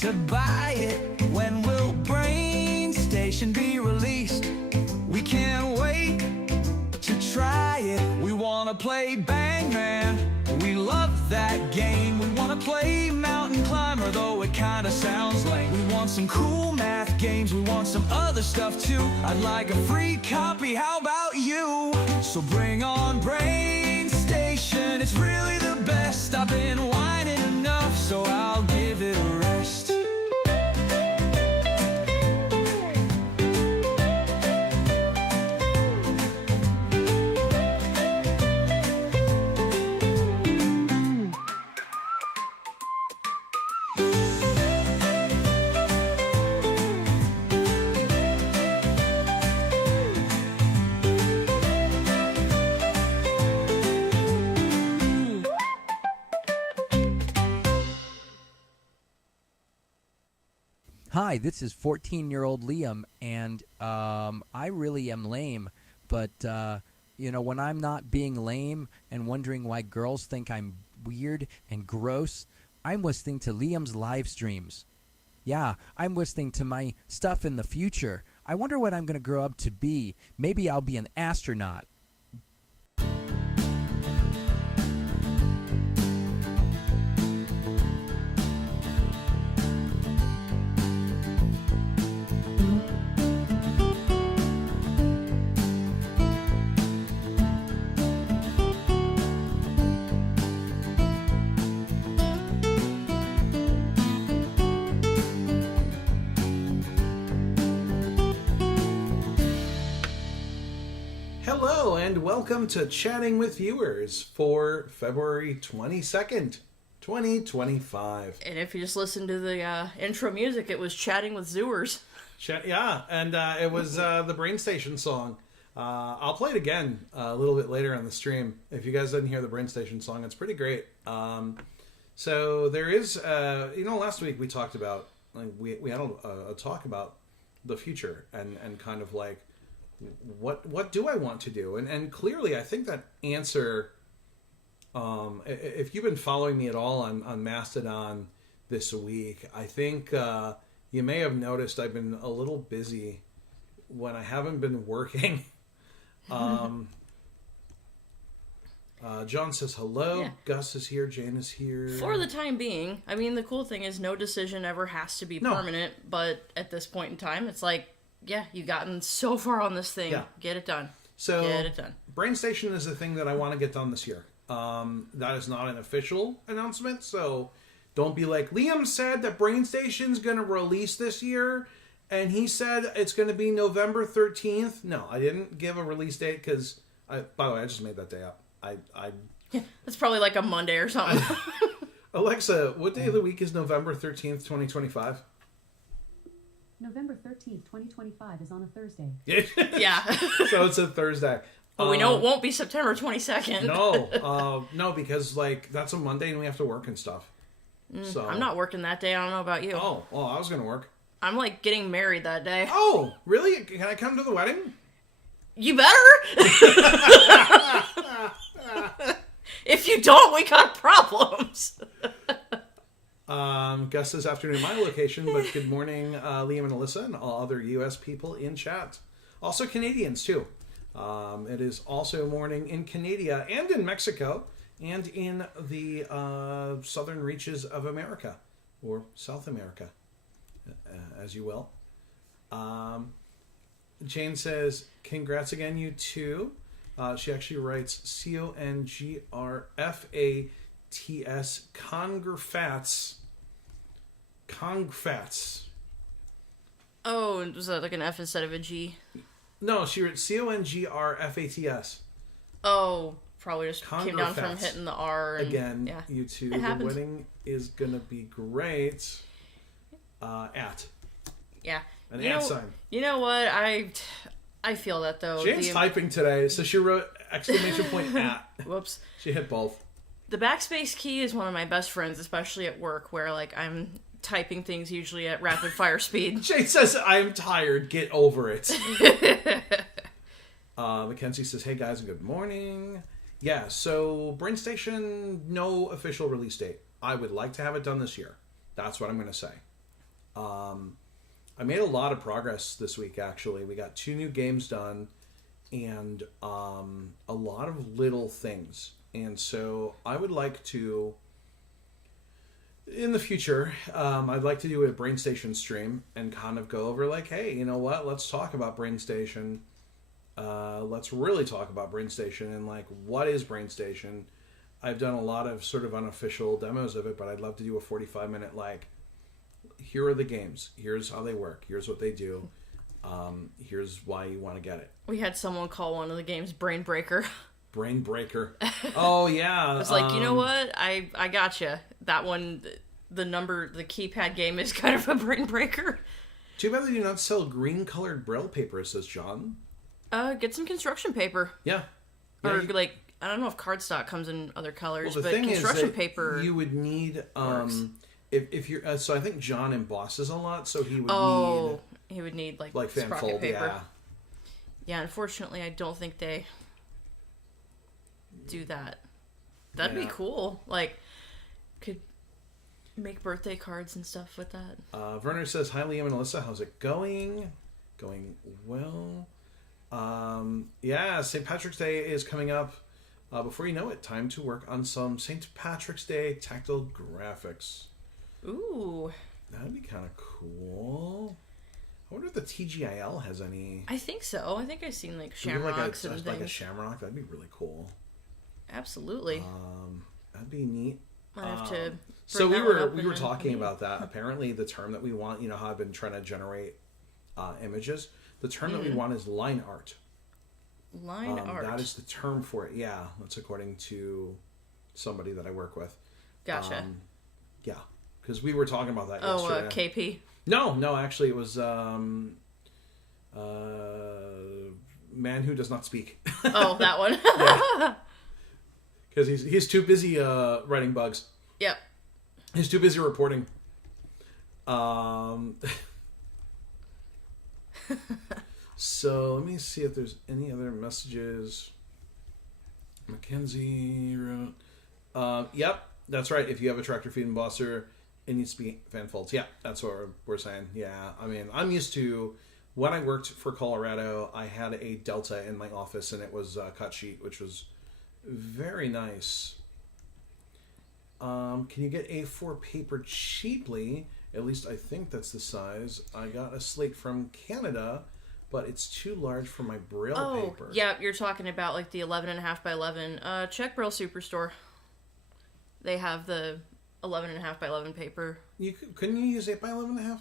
to buy it. When will Brain Station be released? We can't wait to try it. We wanna play Bang Man, we love that game. We wanna play Mountain Climber, though it kinda sounds lame. We want some cool math games, we want some other stuff too. I'd like a free copy, how about you? So bring on Brain Station, it's really the best. I've been whining enough, so I'll give it a rest. Hi, this is 14-year-old Liam, and I really am lame, but, when I'm not being lame and wondering why girls think I'm weird and gross, I'm listening to Liam's live streams. Yeah, I'm listening to my stuff in the future. I wonder what I'm going to grow up to be. Maybe I'll be an astronaut. Hello and welcome to Chatting with Viewers for February 22nd, 2025. And if you just listen to the intro music, it was Chatting with Zoers. It was the Brain Station song. I'll play it again a little bit later on the stream. If you guys didn't hear the Brain Station song, it's pretty great. So there is, last week we talked about, we had a talk about the future and kind of like, what do I want to do? And clearly, I think that answer, if you've been following me at all on Mastodon this week, I think you may have noticed I've been a little busy when I haven't been working. John says hello. Yeah. Gus is here. Jane is here. For the time being. I mean, the cool thing is no decision ever has to be permanent, but at this point in time, it's like, yeah, you've gotten so far on this thing. Yeah. Get it done. So, get it done. Brain Station is the thing that I want to get done this year. That is not an official announcement, so don't be like, Liam said that Brain Station's going to release this year, and he said it's going to be November 13th. No, I didn't give a release date because, by the way, I just made that day up. Yeah, it's probably like a Monday or something. Alexa, what day of the week is November 13th, 2025? November 13th, 2025 is on a Thursday. Yeah. So it's a Thursday. But we know it won't be September 22nd. No, because that's a Monday and we have to work and stuff. So I'm not working that day. I don't know about you. Oh, well, I was going to work. I'm getting married that day. Oh, really? Can I come to the wedding? You better. If you don't, we got problems. Gus this afternoon my location, but good morning, Liam and Alyssa, and all other U.S. people in chat. Also Canadians, too. It is also morning in Canada and in Mexico and in the southern reaches of America, or South America, as you will. Jane says, congrats again, you too. She actually writes CONGRFATS, congrats. Congrats. Oh, was that like an F instead of a G? No, she wrote CONGRFATS. Oh, probably just came down from hitting the R. And, again, yeah. you two, the wedding is going to be great. At. Yeah. An at sign. You know what? I feel that, though. Jane's typing today, so she wrote exclamation point at. Whoops. She hit both. The backspace key is one of my best friends, especially at work, where, I'm typing things usually at rapid fire speed. Jane says, I'm tired. Get over it. Mackenzie says, hey, guys, good morning. Yeah, so Brain Station, no official release date. I would like to have it done this year. That's what I'm going to say. I made a lot of progress this week, actually. We got 2 new games done and a lot of little things. And so I would like to, in the future, I'd like to do a BrainStation stream and kind of go over like, hey, you know what? Let's talk about BrainStation. Let's really talk about BrainStation and like, what is BrainStation? I've done a lot of sort of unofficial demos of it, but I'd love to do a 45-minute like, here are the games. Here's how they work. Here's what they do. Here's why you want to get it. We had someone call one of the games Brain Breaker. Brain Breaker. Oh, yeah. I was like, you know what? I gotcha. That one, the keypad game is kind of a Brain Breaker. Too bad they do not sell green-colored Braille paper, says John. Get some construction paper. Yeah. Or, like, I don't know if cardstock comes in other colors, well, the but thing construction is that paper... you would need... if you're... so I think John embosses a lot, so he would need... he would need, like fan sprocket fold, paper. yeah. Yeah, unfortunately, I don't think they do that. That'd be cool. Like, could make birthday cards and stuff with that. Werner says, hi, Liam and Alyssa. How's it going? Going well. Yeah, St. Patrick's Day is coming up. Before you know it, time to work on some St. Patrick's Day tactile graphics. Ooh. That'd be kind of cool. I wonder if the TGIL has any... I think so. I think I've seen, like, shamrocks and things. Like a shamrock? That'd be really cool. Absolutely. That'd be neat. I have to... So we were talking about that. Apparently, the term that we want, you know how I've been trying to generate images? The term that we want is line art. Line art. That is the term for it. Yeah, that's according to somebody that I work with. Gotcha. Yeah, because we were talking about that yesterday. KP. No, actually, it was man who does not speak. Oh, that one. Because he's too busy writing bugs. Yep. He's too busy reporting. So let me see if there's any other messages. Mackenzie wrote. Yep, that's right. If you have a tractor feed embosser, it needs to be fan folds. Yeah, that's what we're saying. Yeah, I mean, I'm used to... When I worked for Colorado, I had a Delta in my office, and it was a cut sheet, which was very nice. Can you get A4 paper cheaply? At least I think that's the size. I got a slate from Canada, but it's too large for my Braille paper. Yeah, you're talking about like the 11.5 by 11. Check Braille Superstore. They have the 11.5 by 11 paper. Couldn't you use 8 by 11.5?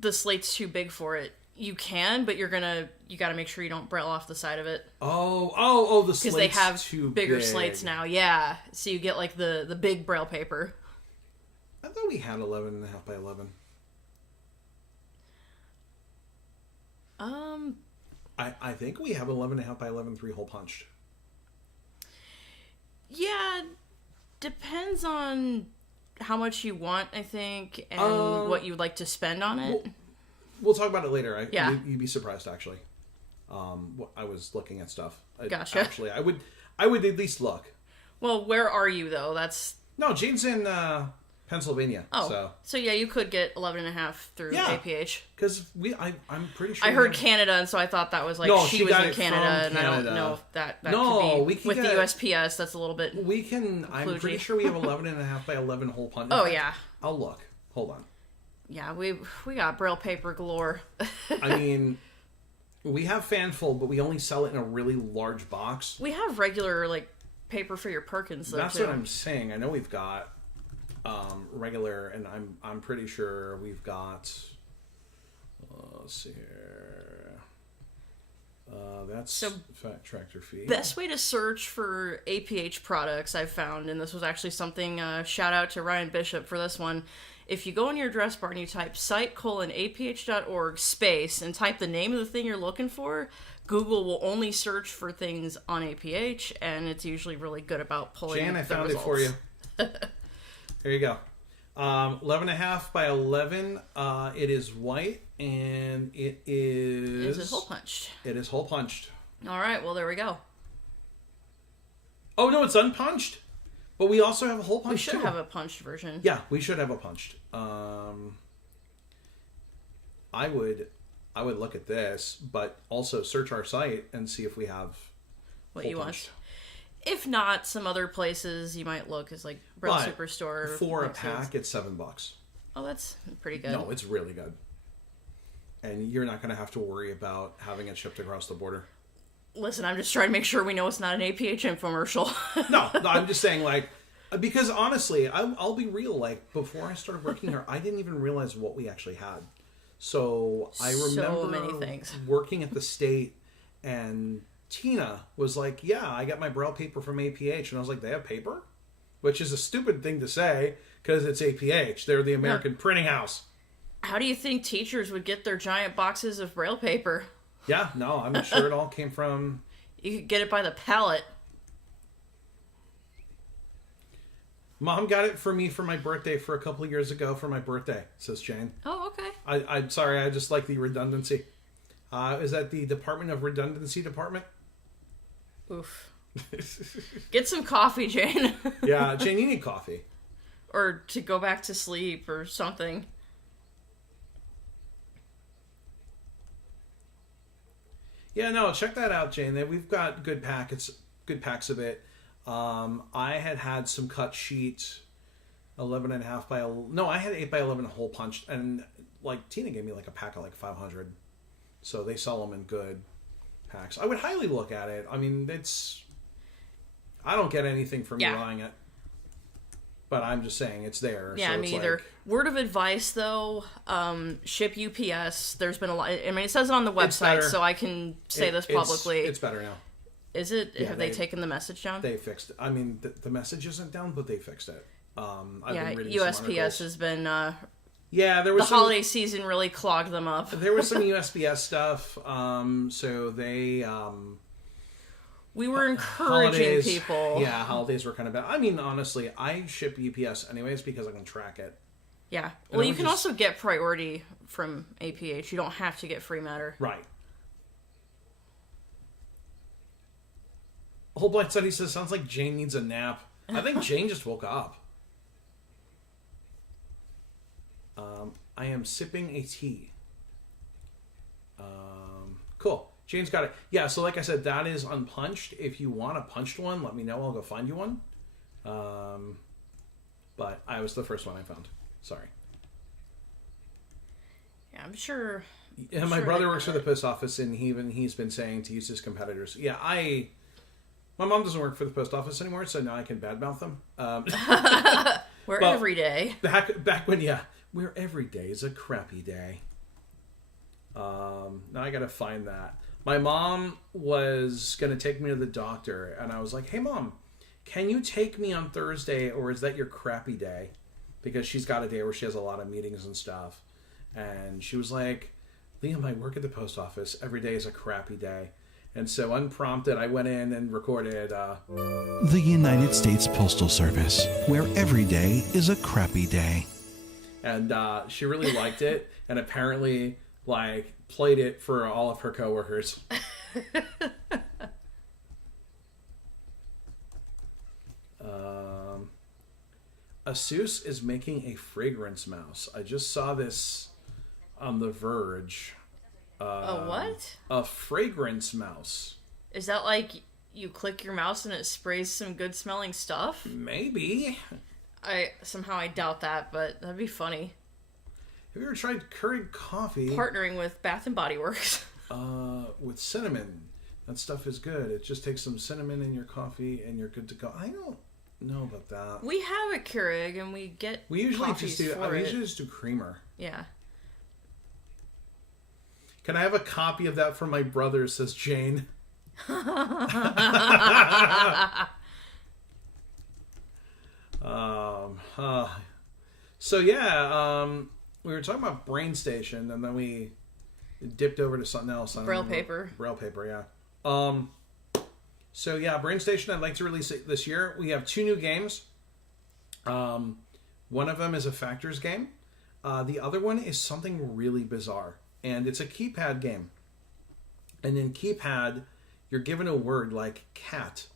The slate's too big for it. You can, but you gotta make sure you don't Braille off the side of it. Oh, the slate's because they have too bigger big. slates now. Yeah, so you get like the big Braille paper. I thought we had 11.5 by 11. I think we have 11.5 by 11 3-hole punched. Yeah, depends on how much you want, I think, and what you'd like to spend on it. We'll talk about it later. Yeah. You'd be surprised, actually. I was looking at stuff. Gotcha. Actually, I would at least look. Well, where are you, though? No, Jane's in Pennsylvania. Oh, so yeah, you could get 11.5 through APH. Because I'm pretty sure... I heard Canada, and so I thought that was like she was in Canada, and I don't know if that could be... With the USPS, that's a little bit... I'm pretty sure we have 11.5 by 11 hole punch. Oh, yeah. I'll look. Hold on. Yeah, we got Braille paper galore. I mean, we have fanfold, but we only sell it in a really large box. We have regular, like, paper for your Perkins, though, That's what I'm saying. I know we've got regular, and I'm pretty sure we've got... let's see here. That's Fat Tractor Feed. Best way to search for APH products I've found, and this was actually something, shout out to Ryan Bishop for this one. If you go in your address bar and you type site:aph.org space and type the name of the thing you're looking for, Google will only search for things on APH, and it's usually really good about pulling Jan, I the found results. it for you. There you go. 11.5 by 11. It is white, and it is... Is it hole punched? It is hole punched. All right, well, there we go. Oh, no, it's unpunched. But we also have a hole punched, We should have a punched version. Yeah, we should have a punched. I would look at this, but also search our site and see if we have what hole you punched. want. If not, some other places you might look is like Bread But Superstore. for a mixes. pack, it's $7. Oh, that's pretty good. No, it's really good. And you're not going to have to worry about having it shipped across the border. Listen, I'm just trying to make sure we know it's not an APH infomercial. No, I'm just saying, like, because honestly, I'll be real. Like, before I started working here, I didn't even realize what we actually had. So I remember So many things. working at the state, and Tina was like, "Yeah, I got my Braille paper from APH," and I was like, "They have paper?" Which is a stupid thing to say because it's APH. They're the American Printing House. How do you think teachers would get their giant boxes of Braille paper? Yeah, no, I'm sure it all came from. You could get it by the pallet. Mom got it for me for my birthday for a couple of years ago for my birthday, says Jane. Oh, okay. I'm sorry, I just like the redundancy. Is that the Department of Redundancy Department? Oof. Get some coffee, Jane. Yeah, Jane, you need coffee. Or to go back to sleep or something. Yeah, no, check that out, Jane. We've got good packs of it. I had some cut sheet, 11.5 by... No, I had 8 by 11 hole punched, and like Tina gave me like a pack of like 500. So they sell them in good packs. I would highly look at it. I mean, I don't get anything from me buying it. But I'm just saying it's there. Yeah, so me it's either. like, Word of advice, though, ship UPS. There's been a lot. I mean, it says it on the website, so I can say this publicly. It's better now. Is it? Yeah, Have they taken the message down? They fixed it. I mean, the message isn't down, but they fixed it. I've been reading some USPS articles. has been. Yeah, there The was holiday season really clogged them up. There was some USPS stuff. So they. We were encouraging people. Yeah, holidays were kind of bad. I mean, honestly, I ship UPS anyways because I can track it. Yeah. And Well, you can also get priority from APH. You don't have to get free matter. Right. Whole Blind Study says, sounds like Jane needs a nap. I think Jane just woke up. I am sipping a tea. Cool. Jane's got it. Yeah, so like I said, that is unpunched. If you want a punched one, let me know. I'll go find you one. But I was the first one I found. Sorry. Yeah, I'm sure. Yeah, my brother works for the post office, and he's been saying to use his competitors. Yeah, my mom doesn't work for the post office anymore, so now I can badmouth them. We're well, every day. Back when, where every day is a crappy day. Now I gotta find that. My mom was gonna take me to the doctor, and I was like, "Hey, Mom, can you take me on Thursday, or is that your crappy day?" Because she's got a day where she has a lot of meetings and stuff. And she was like, "Liam, I work at the post office. Every day is a crappy day." And so unprompted, I went in and recorded... The United States Postal Service, where every day is a crappy day. And she really liked it, and apparently, played it for all of her coworkers. Asus is making a fragrance mouse. I just saw this on The Verge. A what? A fragrance mouse. Is that like you click your mouse and it sprays some good smelling stuff? Maybe. I doubt that, but that'd be funny. Have you ever tried Keurig coffee? Partnering with Bath and Body Works. With cinnamon. That stuff is good. It just takes some cinnamon in your coffee and you're good to go. I don't know about that. We have a Keurig and we get We usually coffees just do. for I it. usually just do creamer. Yeah. Can I have a copy of that from my brother? Says Jane. So yeah, we were talking about Brain Station, and then we dipped over to something else. Braille paper. Braille paper, yeah. So yeah, Brain Station. I'd like to release it this year. We have 2 new games. One of them is a factors game. The other one is something really bizarre, and it's a keypad game. And in keypad, you're given a word like cat,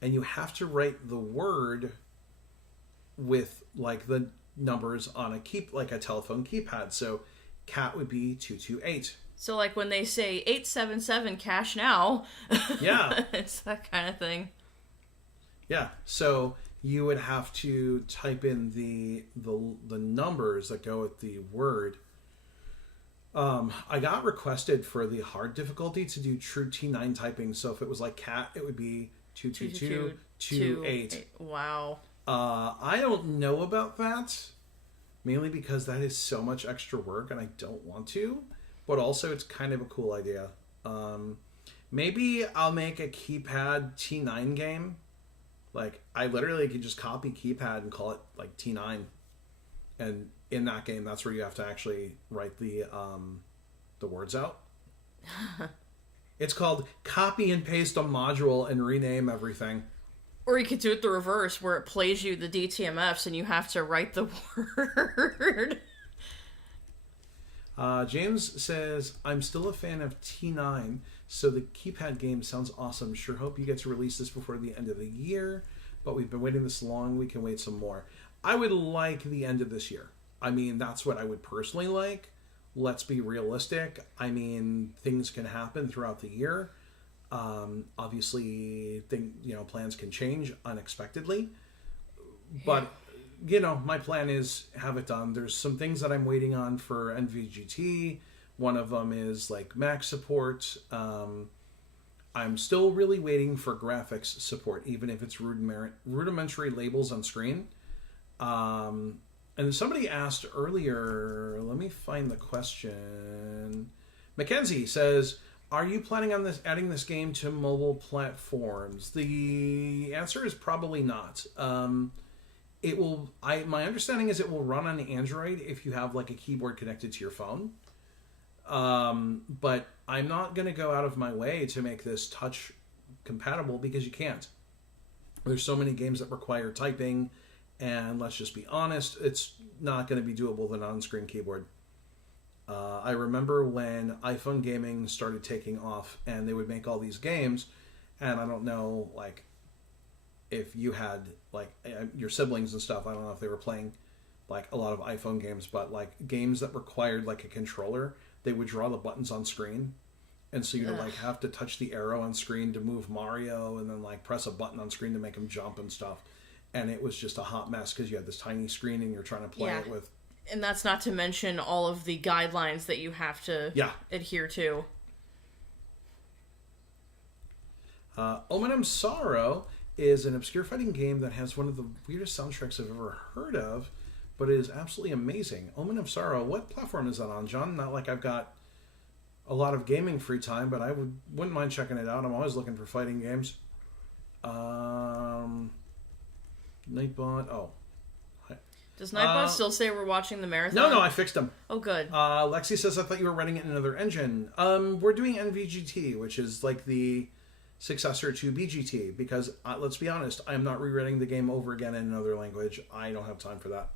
and you have to write the word with like the numbers on a telephone keypad. So cat would be 228. So, like, when they say 877 cash now, Yeah. it's that kind of thing. Yeah, so you would have to type in the numbers that go with the word. I got requested for the hard difficulty to do true T9 typing, so if it was like cat, it would be 22228. Wow. I don't know about that, mainly because that is so much extra work and I don't want to, but also it's kind of a cool idea. Maybe I'll make a keypad T9 game. Like, I literally could just copy keypad and call it, like, T9. And in that game, that's where you have to actually write the words out. It's called copy and paste a module and rename everything. Or you could do it the reverse, where it plays you the DTMFs and you have to write the word. James says, I'm still a fan of T9, so the keypad game sounds awesome. Sure hope you get to release this before the end of the year, but we've been waiting this long, we can wait some more. I would like the end of this year. I mean, that's what I would personally like. Let's be realistic. I mean, things can happen throughout the year. Obviously, plans can change unexpectedly, but my plan is have it done. There's some things that I'm waiting on for NVGT. One of them is like Mac support. I'm still really waiting for graphics support, even if it's rudimentary labels on screen. And somebody asked earlier, let me find the question. Mackenzie says, are you planning on adding this game to mobile platforms? The answer is probably not. It will. My understanding is it will run on Android if you have like a keyboard connected to your phone. But I'm not going to go out of my way to make this touch compatible because you can't. There's so many games that require typing, and let's just be honest, it's not going to be doable with an on-screen keyboard. I remember when iPhone gaming started taking off, and they would make all these games, and I don't know, like, if you had, like, your siblings and stuff, I don't know if they were playing, like, a lot of iPhone games, but, like, games that required, like, a controller, they would draw the buttons on screen, and so you'd, like, have to touch the arrow on screen to move Mario, and then, like, press a button on screen to make him jump and stuff, and it was just a hot mess, because you had this tiny screen, and you're trying to play it with... And that's not to mention all of the guidelines that you have to adhere to. Omen Sorrow is an obscure fighting game that has one of the weirdest soundtracks I've ever heard of, but it is absolutely amazing. Omen of Sorrow, what platform is that on, John? Not like I've got a lot of gaming free time, but I wouldn't mind checking it out. I'm always looking for fighting games. Nightbot, Does Nightbot still say we're watching the marathon? No, I fixed them. Oh, good. Lexi says, I thought you were running it in another engine. We're doing NVGT, which is like the successor to BGT, because let's be honest, I'm not rewriting the game over again in another language. I don't have time for that.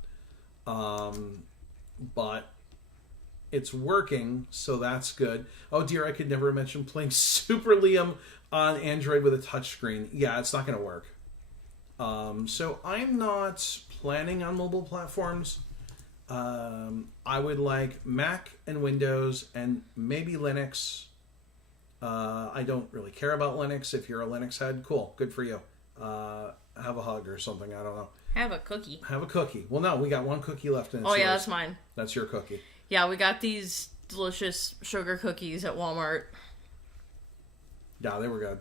But it's working, so that's good. Oh dear, I could never imagine playing Super Liam on Android with a touchscreen. Yeah, it's not going to work. So I'm not planning on mobile platforms. I would like Mac and Windows and maybe Linux. I don't really care about Linux. If you're a Linux head, cool, good for you. Have a hug or something, I don't know. Have a cookie. Have a cookie. Well, no, we got one cookie left in it. Oh, yeah, that's mine. That's your cookie. Yeah, we got these delicious sugar cookies at Walmart. Yeah, they were good.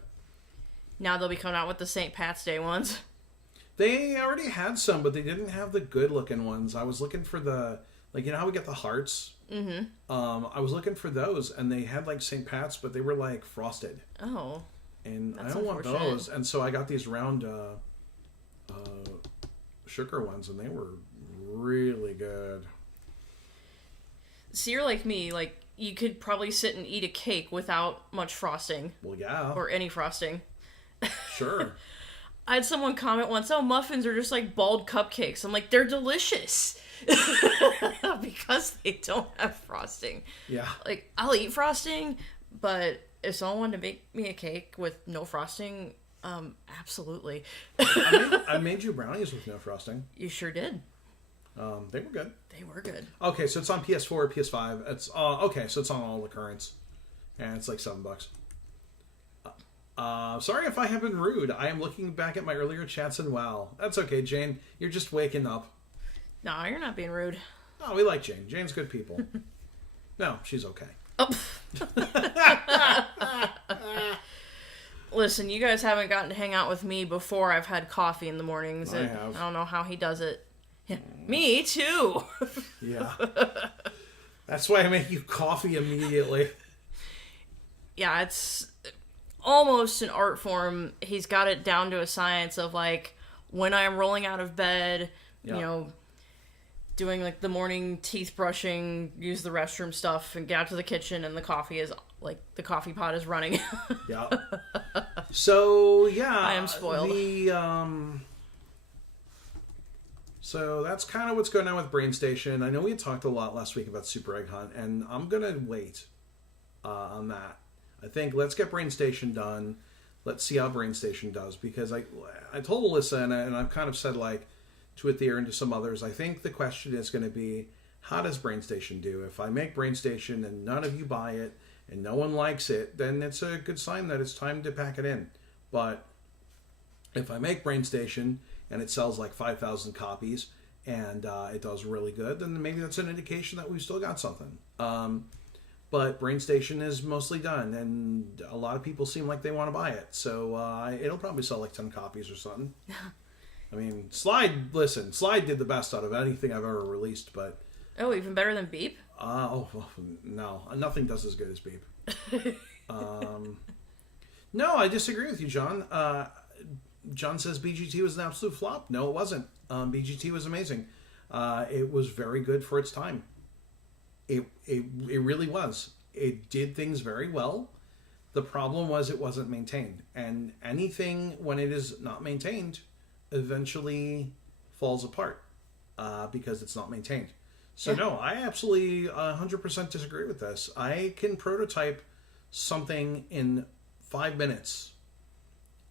Now they'll be coming out with the St. Pat's Day ones. They already had some, but they didn't have the good-looking ones. I was looking for the, like, you know how we get the hearts? Mm-hmm. I was looking for those, and they had, like, St. Pat's, but they were, like, frosted. Oh. And That's I don't want those. And so I got these round sugar ones, and they were really good. So you're like me, like, you could probably sit and eat a cake without much frosting. Well, yeah. Or any frosting. Sure. I had someone comment once, oh, muffins are just like bald cupcakes. I'm like, they're delicious. Because they don't have frosting. Yeah. Like, I'll eat frosting, but if someone wanted to make me a cake with no frosting, absolutely. I made you brownies with no frosting. You sure did. They were good. They were good. Okay, so it's on PS4, PS5. It's okay, so it's on all the currents, and it's like $7. Sorry if I have been rude. I am looking back at my earlier chats and wow. That's okay, Jane. You're just waking up. No, you're not being rude. Oh, we like Jane. Jane's good people. No, she's okay. Oh. Listen, you guys haven't gotten to hang out with me before I've had coffee in the mornings. I have. I don't know how he does it. Yeah, me too. Yeah. That's why I make you coffee immediately. Yeah, it's almost an art form. He's got it down to a science of like when I'm rolling out of bed, Yeah. you know, doing like the morning teeth brushing, use the restroom stuff, and get out to the kitchen, and the coffee is like the coffee pot is running. Yeah. So yeah, I am spoiled. So that's kind of what's going on with BrainStation. I know we had talked a lot last week about Super Egg Hunt, and I'm gonna wait on that. I think let's get BrainStation done. Let's see how BrainStation does, because I told Alyssa, and I've kind of said like to Aether and to some others, I think the question is going to be, how does BrainStation do? If I make BrainStation and none of you buy it and no one likes it, then it's a good sign that it's time to pack it in. But if I make BrainStation and it sells like 5,000 copies and it does really good, then maybe that's an indication that we've still got something. But BrainStation is mostly done, and a lot of people seem like they want to buy it. So it'll probably sell like 10 copies or something. I mean, Slide did the best out of anything I've ever released, but... Oh, even better than Beep? No. Nothing does as good as Beep. No, I disagree with you, John. John says BGT was an absolute flop. No, it wasn't. BGT was amazing. It was very good for its time. It really was. It did things very well. The problem was it wasn't maintained. And anything, when it is not maintained, eventually falls apart because it's not maintained. So Yeah. no, I absolutely 100% disagree with this. I can prototype something in 5 minutes,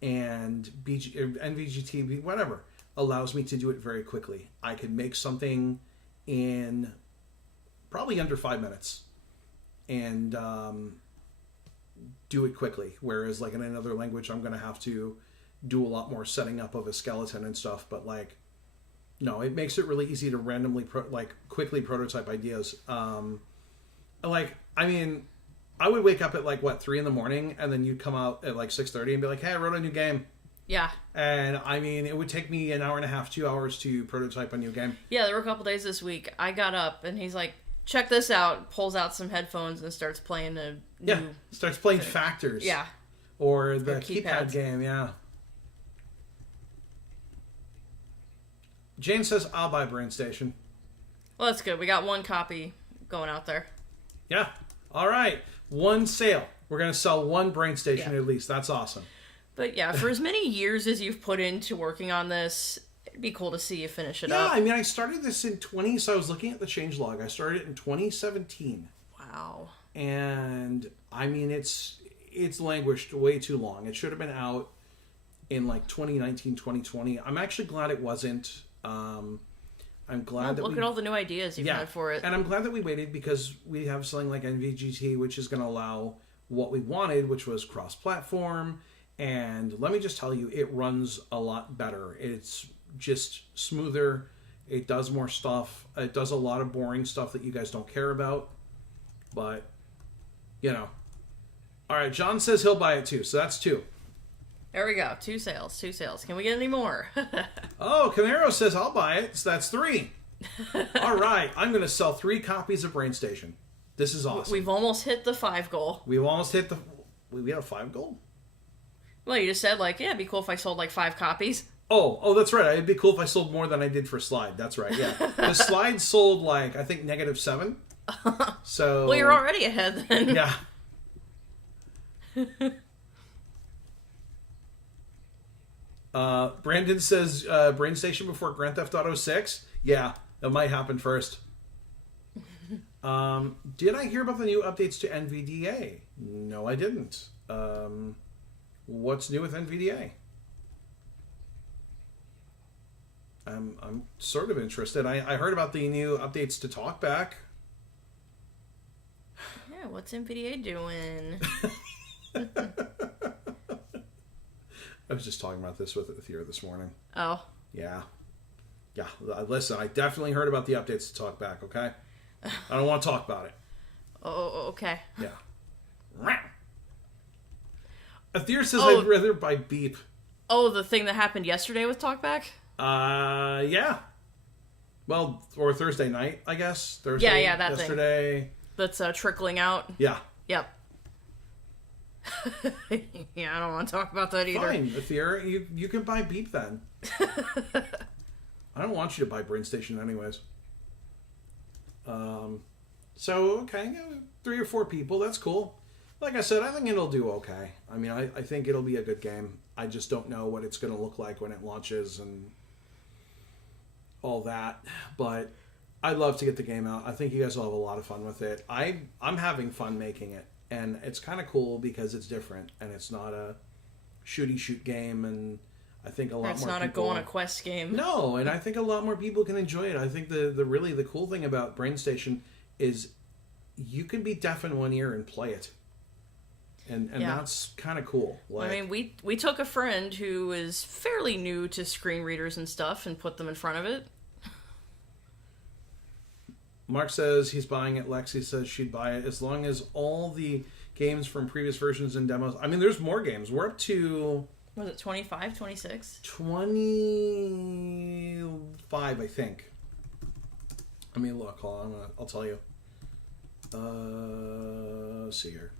and NVGT, whatever, allows me to do it very quickly. I can make something in probably under 5 minutes and do it quickly. Whereas like in another language, I'm going to have to do a lot more setting up of a skeleton and stuff. But like, no, it makes it really easy to randomly quickly prototype ideas. I would wake up at like 3 a.m, and then you'd come out at like 6:30 and be like, hey, I wrote a new game. Yeah. And I mean, it would take me an hour and a half, 2 hours to prototype a new game. Yeah, there were a couple days this week. I got up and he's like, check this out, pulls out some headphones and starts playing a new... Starts playing Factors. Yeah. Or the Or keypad keypads. game, yeah. Jane says, I'll buy BrainStation. Well, that's good. We got one copy going out there. Yeah. All right. One sale. We're going to sell one BrainStation Yeah. at least. That's awesome. But yeah, for as many years as you've put into working on this, it'd be cool to see you finish it Yeah, up. I mean, I started this in so I was looking at the changelog. I started it in 2017. Wow. And, I mean, it's languished way too long. It should have been out in, like, 2019, 2020. I'm actually glad it wasn't. I'm glad that look at all the new ideas you've had for it. And I'm glad that we waited, because we have something like NVGT, which is going to allow what we wanted, which was cross-platform. And let me just tell you, it runs a lot better. It's just smoother. It does more stuff. It does a lot of boring stuff that you guys don't care about. But, you know. All right, John says he'll buy it too, so that's 2. There we go. 2 sales. 2 sales. Can we get any more? Oh, Camaro says I'll buy it, so that's 3. All right, I'm going to sell 3 copies of BrainStation. This is awesome. We've almost hit the 5 goal. We've almost hit the... We have 5 goal? Well, you just said, like, yeah, it'd be cool if I sold, like, 5 copies. Oh, that's right. It'd be cool if I sold more than I did for Slide. That's right, yeah. The Slide sold, like, I think -7. So... Well, you're already ahead, then. Yeah. Brandon says BrainStation before Grand Theft Auto 6. Yeah, that might happen first. Did I hear about the new updates to NVDA? No, I didn't. What's new with NVDA? I'm sort of interested. I heard about the new updates to TalkBack. Yeah, what's NVDA doing? I was just talking about this with Theo this morning. Oh. Yeah. Listen, I definitely heard about the updates to TalkBack, okay? I don't want to talk about it. Oh, okay. Yeah. Athir says I'd rather buy Beep. Oh, the thing that happened yesterday with TalkBack? Yeah. Well, or Thursday night, I guess. Thursday. Yeah, that yesterday. thing. That's trickling out. Yeah. Yep. Yeah, I don't want to talk about that either. Fine, Athir. You can buy Beep then. I don't want you to buy Brain Station anyways. So, okay, 3 or 4 people, that's cool. Like I said, I think it'll do okay. I mean, I think it'll be a good game. I just don't know what it's going to look like when it launches and all that. But I'd love to get the game out. I think you guys will have a lot of fun with it. I'm having fun making it. And it's kind of cool because it's different. And it's not a shooty shoot game. And I think a lot more people... It's not a go on a quest game. No, and I think a lot more people can enjoy it. I think the cool thing about Brain Station is you can be deaf in one ear and play it. And that's kind of cool. Like, I mean, we took a friend who is fairly new to screen readers and stuff and put them in front of it. Mark says he's buying it. Lexi says she'd buy it as long as all the games from previous versions and demos. I mean, there's more games. We're up to... Was it 25, 26? 25, I think. Let me look. Hold on. I'll tell you. Let's see here.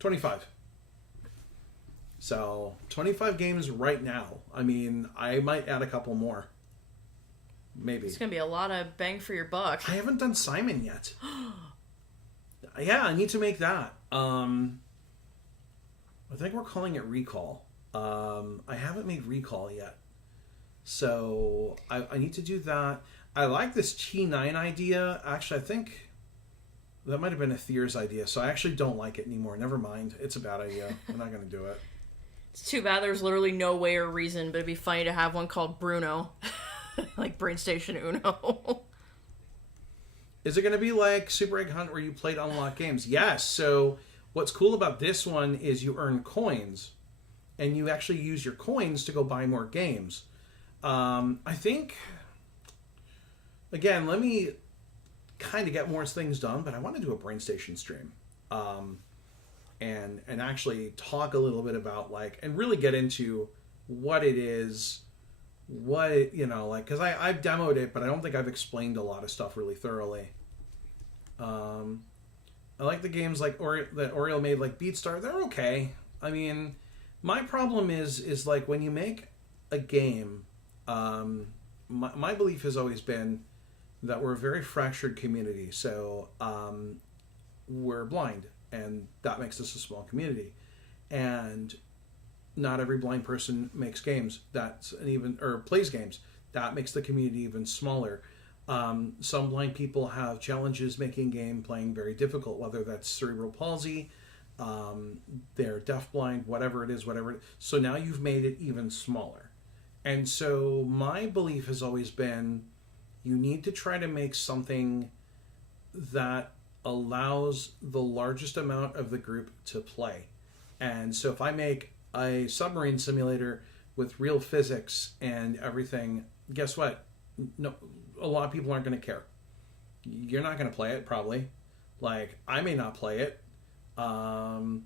25. So 25 games right now. I mean, I might add a couple more. Maybe. It's gonna be a lot of bang for your buck. I haven't done Simon yet. Yeah, I need to make that. I think we're calling it Recall. I haven't made Recall yet. So I need to do that. I like this T9 idea. Actually, I think that might have been Athir's idea. So I actually don't like it anymore. Never mind. It's a bad idea. I'm not going to do it. It's too bad there's literally no way or reason, but it'd be funny to have one called Bruno. Like Brain Station Uno. Is it going to be like Super Egg Hunt where you played unlocked games? Yes. So what's cool about this one is you earn coins. And you actually use your coins to go buy more games. I think... Again, let me kind of get more things done, but I want to do a Brain Station stream. And actually talk a little bit about, like, and really get into what it is, because I've demoed it, but I don't think I've explained a lot of stuff really thoroughly. I like the games like that Oriole made, like BeatStar. They're okay. I mean, my problem is like when you make a game, my belief has always been that we're a very fractured community. So we're blind, and that makes us a small community. And not every blind person makes games. Plays games. That makes the community even smaller. Some blind people have challenges making game playing very difficult, whether that's cerebral palsy, they're deafblind, whatever it is. So now you've made it even smaller. And so my belief has always been you need to try to make something that allows the largest amount of the group to play. And so if I make a submarine simulator with real physics and everything, guess what? No, a lot of people aren't going to care. You're not going to play it, probably. Like, I may not play it. Some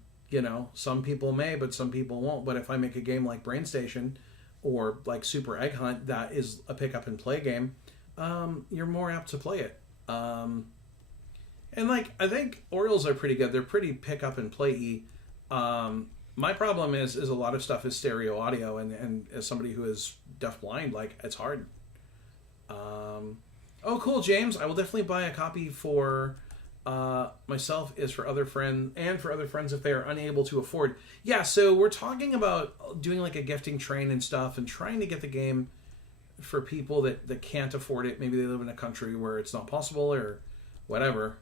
people may, but some people won't. But if I make a game like Brain Station or like Super Egg Hunt that is a pick up and play game, you're more apt to play it. And like, I think Orioles are pretty good. They're pretty pick up and play-y. My problem is a lot of stuff is stereo audio, and as somebody who is deafblind, like, it's hard. Oh, cool, James. I will definitely buy a copy for myself, is for other friends, and for other friends if they are unable to afford. Yeah, so we're talking about doing like a gifting train and stuff, and trying to get the game for people that can't afford it. Maybe they live in a country where it's not possible or whatever.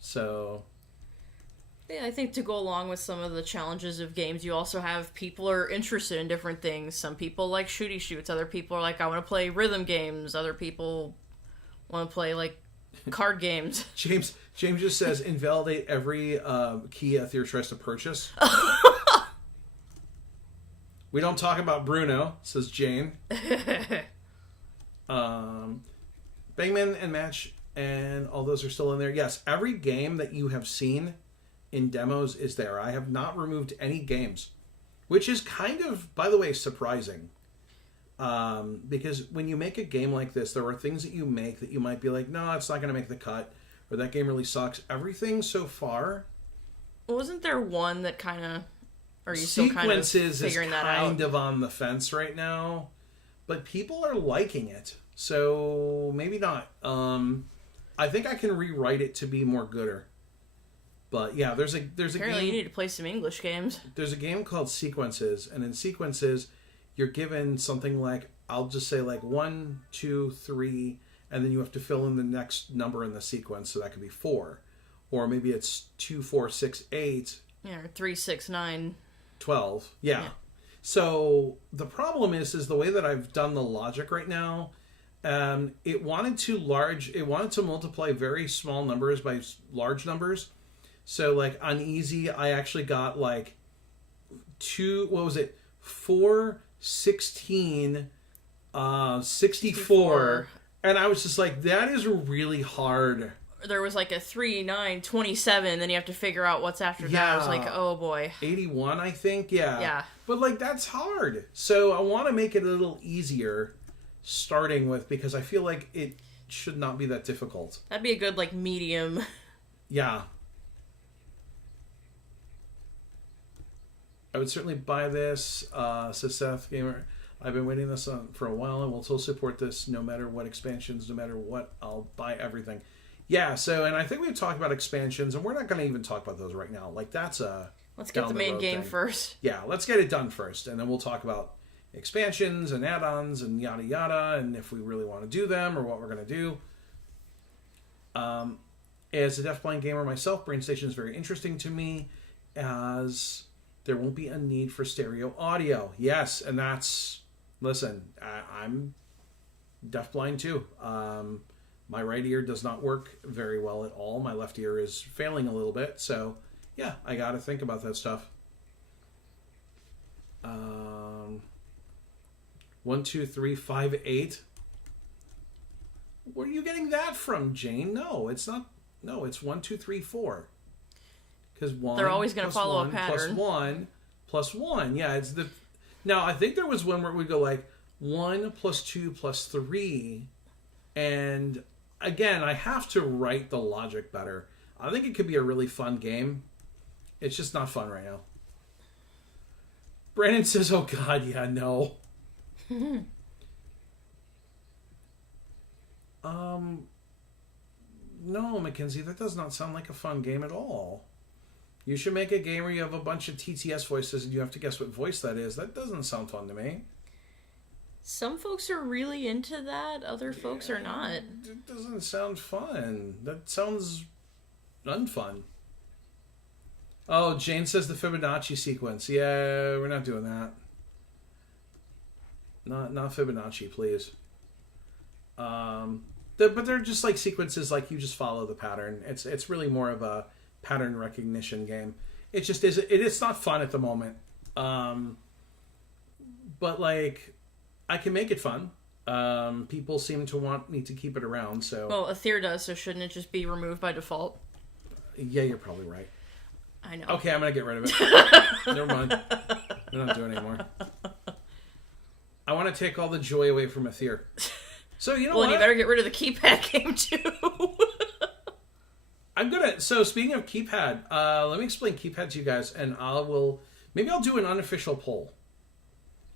So Yeah, I think to go along with some of the challenges of games, you also have people are interested in different things. Some people like shooty shoots. Other people are like, I want to play rhythm games. Other people want to play like card games. James just says invalidate every key Aether tries to purchase. We don't talk about Bruno, says Jane. Bangman and Match and all those are still in there. Yes, every game that you have seen in demos is there. I have not removed any games, which is kind of, by the way, surprising. Because when you make a game like this, there are things that you make that you might be like, no, it's not going to make the cut, or that game really sucks. Everything so far... Wasn't there one that kind of... Are you still kind of figuring that out? Kind of on the fence right now, but people are liking it, so maybe not. I think I can rewrite it to be more gooder. But yeah, there's a Apparently game, you need to play some English games. There's a game called Sequences, and in Sequences, you're given something like, I'll just say like 1, 2, 3, and then you have to fill in the next number in the sequence, so that could be 4. Or maybe it's 2, 4, 6, 8. Yeah, or 3, 6, 9. 12. Yeah. So the problem is the way that I've done the logic right now, it wanted to multiply very small numbers by large numbers. So like on easy, I actually got like 4, 16, 64. And I was just like, that is really hard. There was like a 3, 9, 27, then you have to figure out what's after that. I was like, oh boy. 81, I think, yeah. Yeah. But like, that's hard. So I want to make it a little easier starting with, because I feel like it should not be that difficult. That'd be a good like medium. Yeah. I would certainly buy this, says Seth Gamer. I've been waiting this on for a while and will still support this no matter what expansions, no matter what. I'll buy everything. Yeah, so, and I think we've talked about expansions, and we're not going to even talk about those right now. Like, that's a... Let's get the main game first. Yeah, let's get it done first, and then we'll talk about expansions and add-ons and yada yada, and if we really want to do them or what we're going to do. As a deafblind gamer myself, BrainStation is very interesting to me, as there won't be a need for stereo audio. Yes, and that's... Listen, I'm deafblind too. My right ear does not work very well at all. My left ear is failing a little bit. So, yeah, I got to think about that stuff. 1, 2, 3, 5, 8. Where are you getting that from, Jane? No, it's not. No, it's 1, 2, 3, 4. Because 1. They're always going to follow a pattern. Plus 1. Yeah, it's the. Now, I think there was one where we go like 1 plus 2 plus 3. And again, I have to write the logic better. I think it could be a really fun game. It's just not fun right now. Brandon says, oh God, yeah, no. No, Mackenzie, that does not sound like a fun game at all. You should make a game where you have a bunch of TTS voices and you have to guess what voice that is. That doesn't sound fun to me. Some folks are really into that. Other folks are not. It doesn't sound fun. That sounds unfun. Oh, Jane says the Fibonacci sequence. Yeah, we're not doing that. Not Fibonacci, please. But they're just like sequences, like you just follow the pattern. It's really more of a pattern recognition game. It just is. It's not fun at the moment. But like, I can make it fun. People seem to want me to keep it around. So well, Aether does. So shouldn't it just be removed by default? Yeah, you're probably right. I know. Okay, I'm gonna get rid of it. Never mind. We're not doing it anymore. I want to take all the joy away from Aether. So you know what? Well, you better get rid of the keypad game too. I'm gonna. So speaking of keypad, let me explain keypad to you guys, and maybe I'll do an unofficial poll.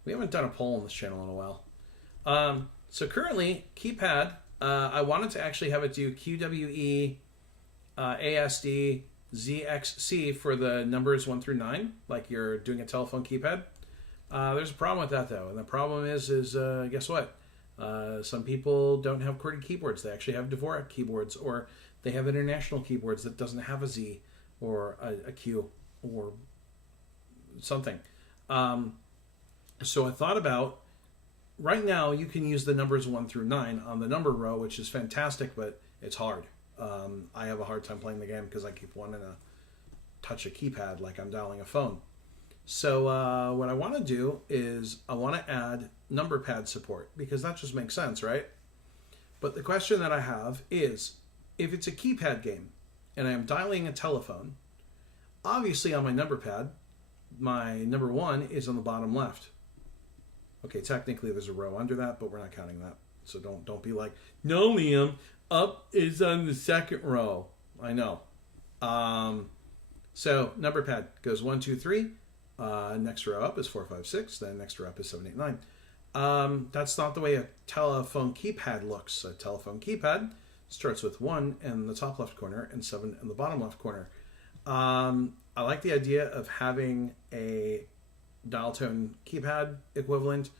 We haven't done a poll on this channel in a while. So currently, keypad. I wanted to actually have it do QWE, ASD, ZXC for the numbers 1 through 9, like you're doing a telephone keypad. There's a problem with that though, and the problem is guess what? Some people don't have QWERTY keyboards. They actually have Dvorak keyboards, or they have international keyboards that doesn't have a Z. or a Q or something. So I thought about, right now you can use the numbers 1 through 9 on the number row, which is fantastic, but it's hard. I have a hard time playing the game because I keep wanting to touch a keypad like I'm dialing a phone. So what I want to do is I want to add number pad support, because that just makes sense, right? But the question that I have is, if it's a keypad game and I am dialing a telephone, obviously on my number pad, my number 1 is on the bottom left. Okay, technically there's a row under that, but we're not counting that. So don't be like, no, Liam, up is on the second row. I know. So number pad goes 1, 2, 3. Next row up is 4, 5, 6. Then next row up is 7, 8, 9. That's not the way a telephone keypad looks. A telephone keypad starts with 1 in the top left corner and 7 in the bottom left corner. I like the idea of having a dial tone keypad equivalent.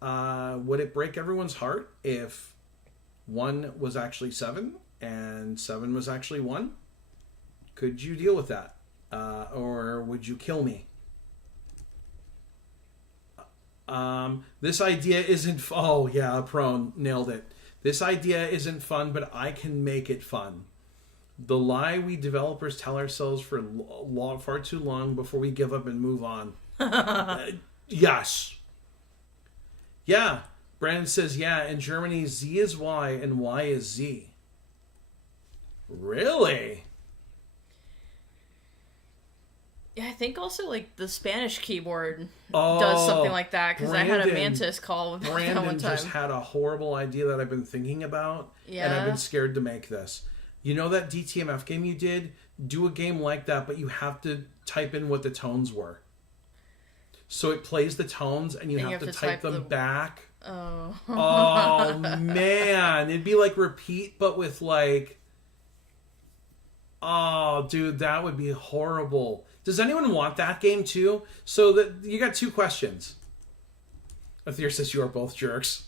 Would it break everyone's heart if 1 was actually 7 and 7 was actually 1? Could you deal with that? Or would you kill me? This idea isn't... Oh, yeah, Prone nailed it. This idea isn't fun, but I can make it fun. The lie we developers tell ourselves for far too long before we give up and move on. Yes. Yeah. Brandon says, yeah, in Germany, Z is Y and Y is Z. Really? Yeah, I think also like the Spanish keyboard does something like that, because I had a Mantis call about that one time. Brandon just had a horrible idea that I've been thinking about, and I've been scared to make this. You know that DTMF game you did? Do a game like that, but you have to type in what the tones were. So it plays the tones, and you have to type them back. Oh. Oh, man. It'd be like repeat, but with like... Oh, dude, that would be horrible. Does anyone want that game too? So that you got 2 questions. Athir says you are both jerks.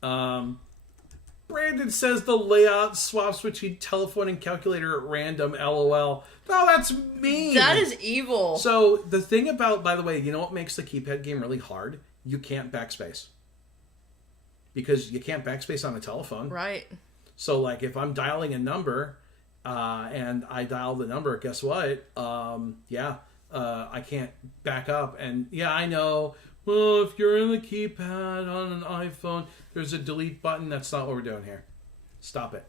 Brandon says the layout swaps between telephone and calculator at random. LOL. No, that's mean. That is evil. So the thing about, by the way, you know what makes the keypad game really hard? You can't backspace. Because you can't backspace on a telephone. Right. So like if I'm dialing a number and I dial the number, guess what? I can't back up. And yeah, I know. Well, if you're in the keypad on an iPhone, there's a delete button. That's not what we're doing here. Stop it.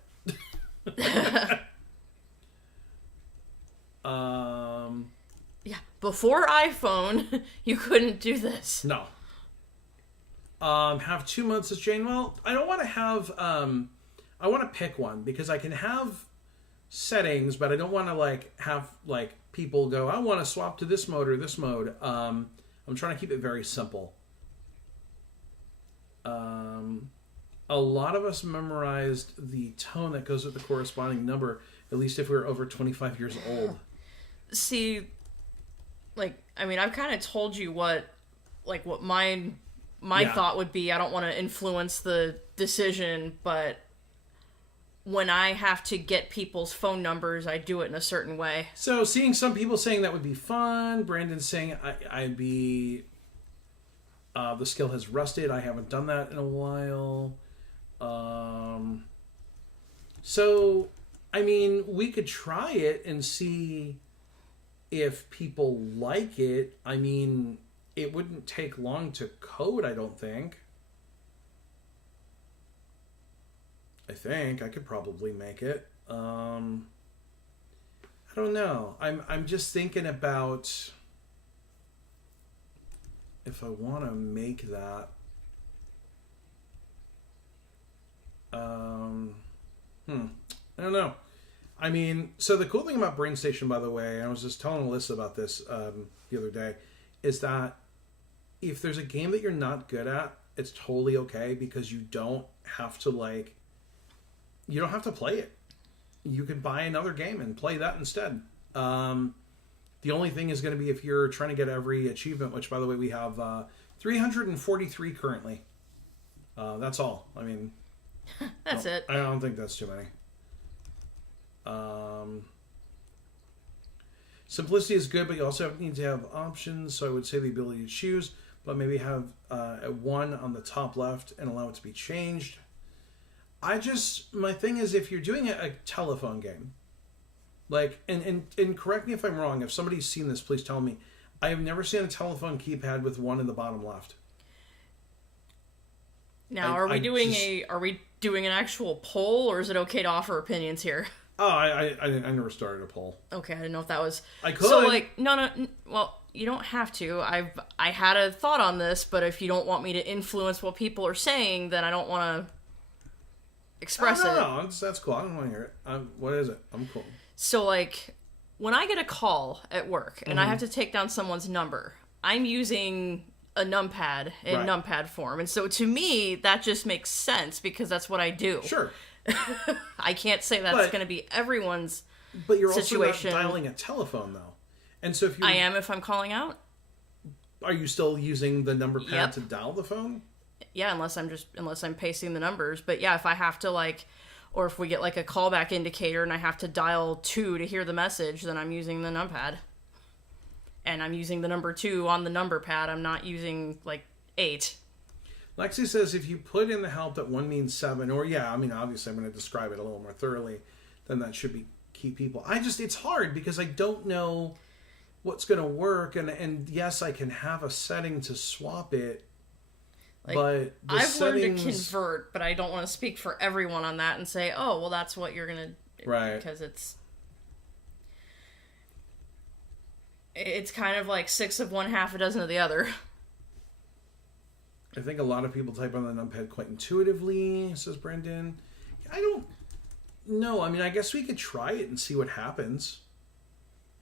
Yeah, before iPhone, you couldn't do this. No. Have 2 months as Jane. Well, I don't want to have... I want to pick one, because I can have settings, but I don't want to have people go, I want to swap to this mode or this mode. I'm trying to keep it very simple. A lot of us memorized the tone that goes with the corresponding number, at least if we were over 25 years old. See, I've kind of told you what my thought would be. I don't want to influence the decision, but when I have to get people's phone numbers, I do it in a certain way. So seeing some people saying that would be fun, Brandon saying I'd be... the skill has rusted. I haven't done that in a while. So, I mean, we could try it and see if people like it. I mean, it wouldn't take long to code, I don't think. I think I could probably make it. I don't know. I'm just thinking about if I want to make that. I don't know. I mean, so the cool thing about BrainStation, by the way, and I was just telling Alyssa about this the other day, is that if there's a game that you're not good at, it's totally okay, because you don't have to you don't have to play it. You can buy another game and play that instead. The only thing is going to be if you're trying to get every achievement, which, by the way, we have 343 currently. That's all. I mean... That's it. I don't think that's too many. Simplicity is good, but you also need to have options. So I would say the ability to choose, but maybe have a 1 on the top left and allow it to be changed. My thing is, if you're doing a telephone game, like, and correct me if I'm wrong, if somebody's seen this, please tell me. I have never seen a telephone keypad with 1 in the bottom left. Now, are we doing an actual poll, or is it okay to offer opinions here? Oh, I never started a poll. Okay, I didn't know if that was... I could. So, like, no, well, you don't have to. I had a thought on this, but if you don't want me to influence what people are saying, then I don't want to express it. No, that's cool. I don't want to hear it. What is it? I'm cool. So, like, when I get a call at work, and I have to take down someone's number, I'm using a numpad in numpad form. And so, to me, that just makes sense, because that's what I do. Sure. I can't say that's going to be everyone's But you're situation. also not dialing a telephone, though. And so I am if I'm calling out. Are you still using the number pad Yep. to dial the phone? Yeah, unless I'm pasting the numbers. But yeah, if I have to, like, or if we get like a callback indicator and I have to dial 2 to hear the message, then I'm using the numpad. And I'm using the number 2 on the number pad. I'm not using like 8. Lexi says if you put in the help that 1 means 7, or obviously I'm going to describe it a little more thoroughly, then that should be key people. It's hard because I don't know what's going to work, and yes, I can have a setting to swap it, Like, but I've learned to convert, but I don't want to speak for everyone on that and say, oh, well, that's what you're going to do. Right. Because it's kind of like 6 of one, half a dozen of the other. I think a lot of people type on the numpad quite intuitively, says Brendan. I don't know. I mean, I guess we could try it and see what happens.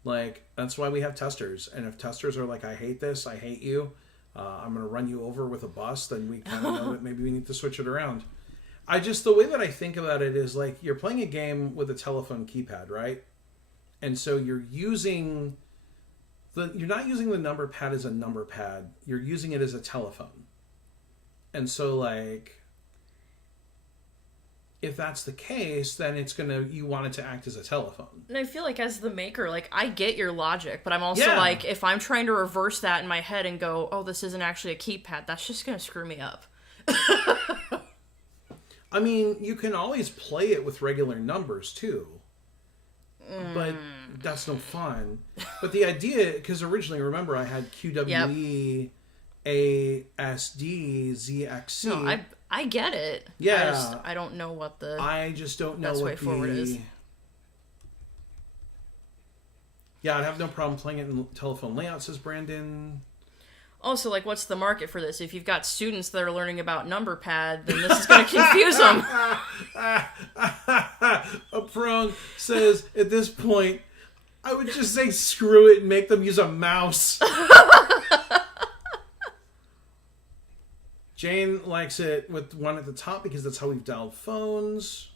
Like, that's why we have testers. And if testers are like, I hate this, I hate you, I'm going to run you over with a bus, then we kind of know that maybe we need to switch it around. The way that I think about it is like, you're playing a game with a telephone keypad, right? And so you're not using the number pad as a number pad. You're using it as a telephone. And so, like, if that's the case, then you want it to act as a telephone. And I feel like as the maker, like, I get your logic, but I'm also like, if I'm trying to reverse that in my head and go, oh, this isn't actually a keypad, that's just going to screw me up. I mean, you can always play it with regular numbers, too. But that's no fun. But the idea, because originally, remember, I had QWE, ASD, ZXC. No, I get it. Yeah. I don't know what the I just don't know best what way forward is. Yeah, I'd have no problem playing it in telephone layout, says Brandon. Also, like, what's the market for this? If you've got students that are learning about number pad, then this is going to confuse them. A prone says, at this point, I would just say screw it and make them use a mouse. Jane likes it with 1 at the top because that's how we've dialed phones.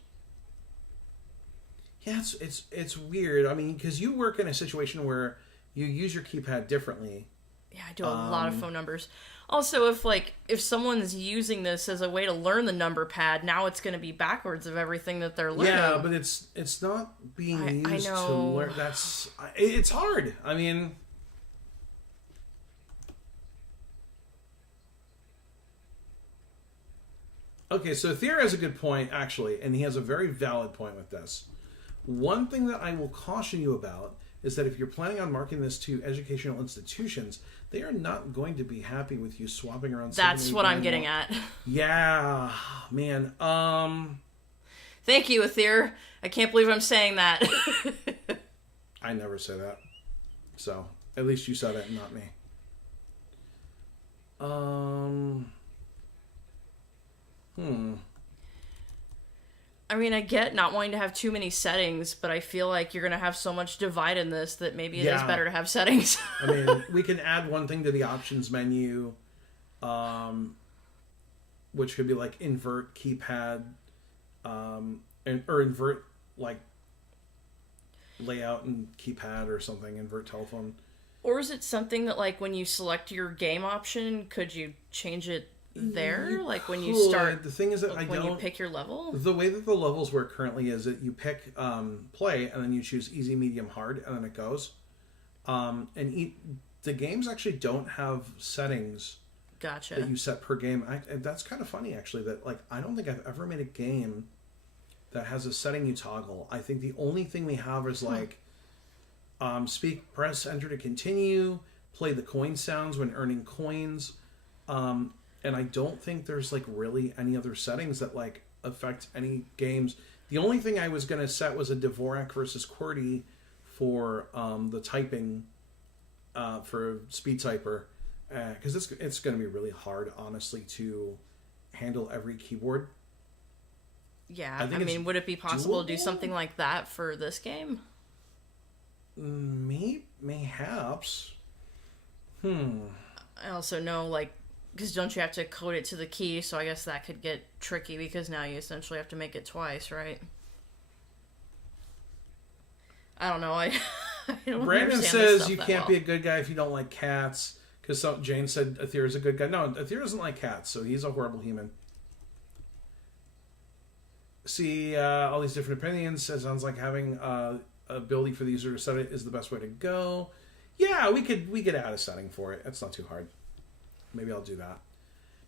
Yeah, it's weird. I mean, because you work in a situation where you use your keypad differently. Yeah, I do a lot of phone numbers. Also, if someone's using this as a way to learn the number pad, now it's going to be backwards of everything that they're learning. Yeah, but it's not being used to learn. It's hard. I mean, okay, so Thea has a good point, actually, and he has a very valid point with this. One thing that I will caution you about is that if you're planning on marketing this to educational institutions, they are not going to be happy with you swapping around. That's what I'm getting at. Yeah, man. Thank you, Aether. I can't believe I'm saying that. I never say that. So, at least you said it, not me. I mean, I get not wanting to have too many settings, but I feel like you're going to have so much divide in this that maybe it is better to have settings. I mean, we can add one thing to the options menu, which could be like invert keypad, or invert like layout and keypad or something, invert telephone. Or is it something that, like, when you select your game option, could you change it there? Like when you could. start, The thing is that like when you pick your level? The way that the levels work currently is that you pick play, and then you choose easy, medium, hard, and then it goes. The games actually don't have settings Gotcha. that you set per game. And that's kind of funny, actually, that like I don't think I've ever made a game that has a setting you toggle. I think the only thing we have is like speak, press enter to continue, play the coin sounds when earning coins. And I don't think there's like really any other settings that like affect any games. The only thing I was going to set was a Dvorak versus QWERTY for the typing for Speed Typer, because it's going to be really hard, honestly, to handle every keyboard. Yeah, I mean, would it be possible to do something like that for this game? Mayhaps. I also know, like, because don't you have to code it to the key, so I guess that could get tricky, because now you essentially have to make it twice, right? I don't know. I don't Brandon understand this says stuff you that can't well. be a good guy if you don't like cats, because Jane said Aethir's a good guy. No, Aethir doesn't like cats, so he's a horrible human. See all these different opinions. It sounds like having ability for the user to set it is the best way to go. Yeah, we could add a setting for it. It's not too hard. Maybe I'll do that,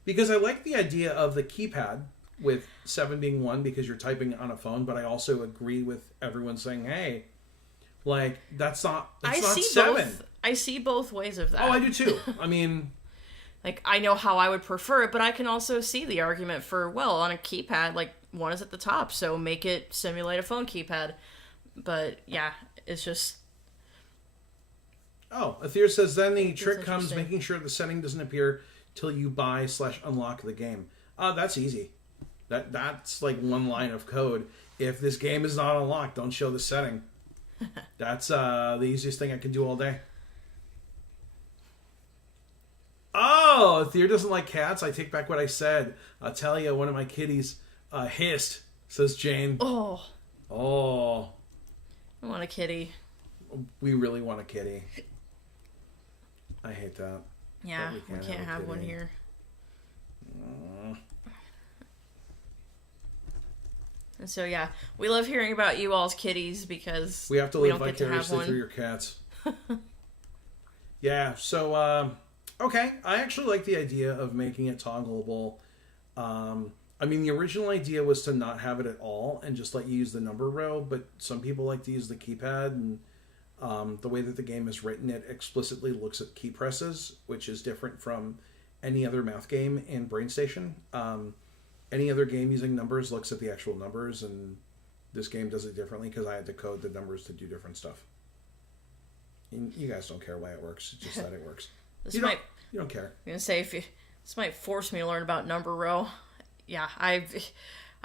because I like the idea of the keypad with 7 being 1 because you're typing on a phone. But I also agree with everyone saying, "Hey, like that's not 7." I see both ways of that. Oh, I do too. I mean, like, I know how I would prefer it, but I can also see the argument for, well, on a keypad, like, 1 is at the top, so make it simulate a phone keypad. But, yeah, it's just... Oh, Aethir says, then the trick comes interesting. making sure the setting doesn't appear till you buy/unlock the game. That's easy. That's like one line of code. If this game is not unlocked, don't show the setting. That's the easiest thing I can do all day. Oh, Aethir doesn't like cats. I take back what I said. I'll tell you, one of my kitties hissed, says Jane. Oh, Oh, I want a kitty. we really want a kitty. I hate that. Yeah, But we can't a have one kitty. here. And so, yeah, we love hearing about you all's kitties because We have to we live don't get to have vicariously one. through your cats. Yeah, so, okay. I actually like the idea of making it toggleable. I mean, the original idea was to not have it at all and just let you use the number row, but some people like to use the keypad, and the way that the game is written, it explicitly looks at key presses, which is different from any other math game in BrainStation. Any other game using numbers looks at the actual numbers, and this game does it differently because I had to code the numbers to do different stuff. And you guys don't care why it works, it's just that it works. This You might... don't care. I'm gonna say, this might force me to learn about number row. Yeah, I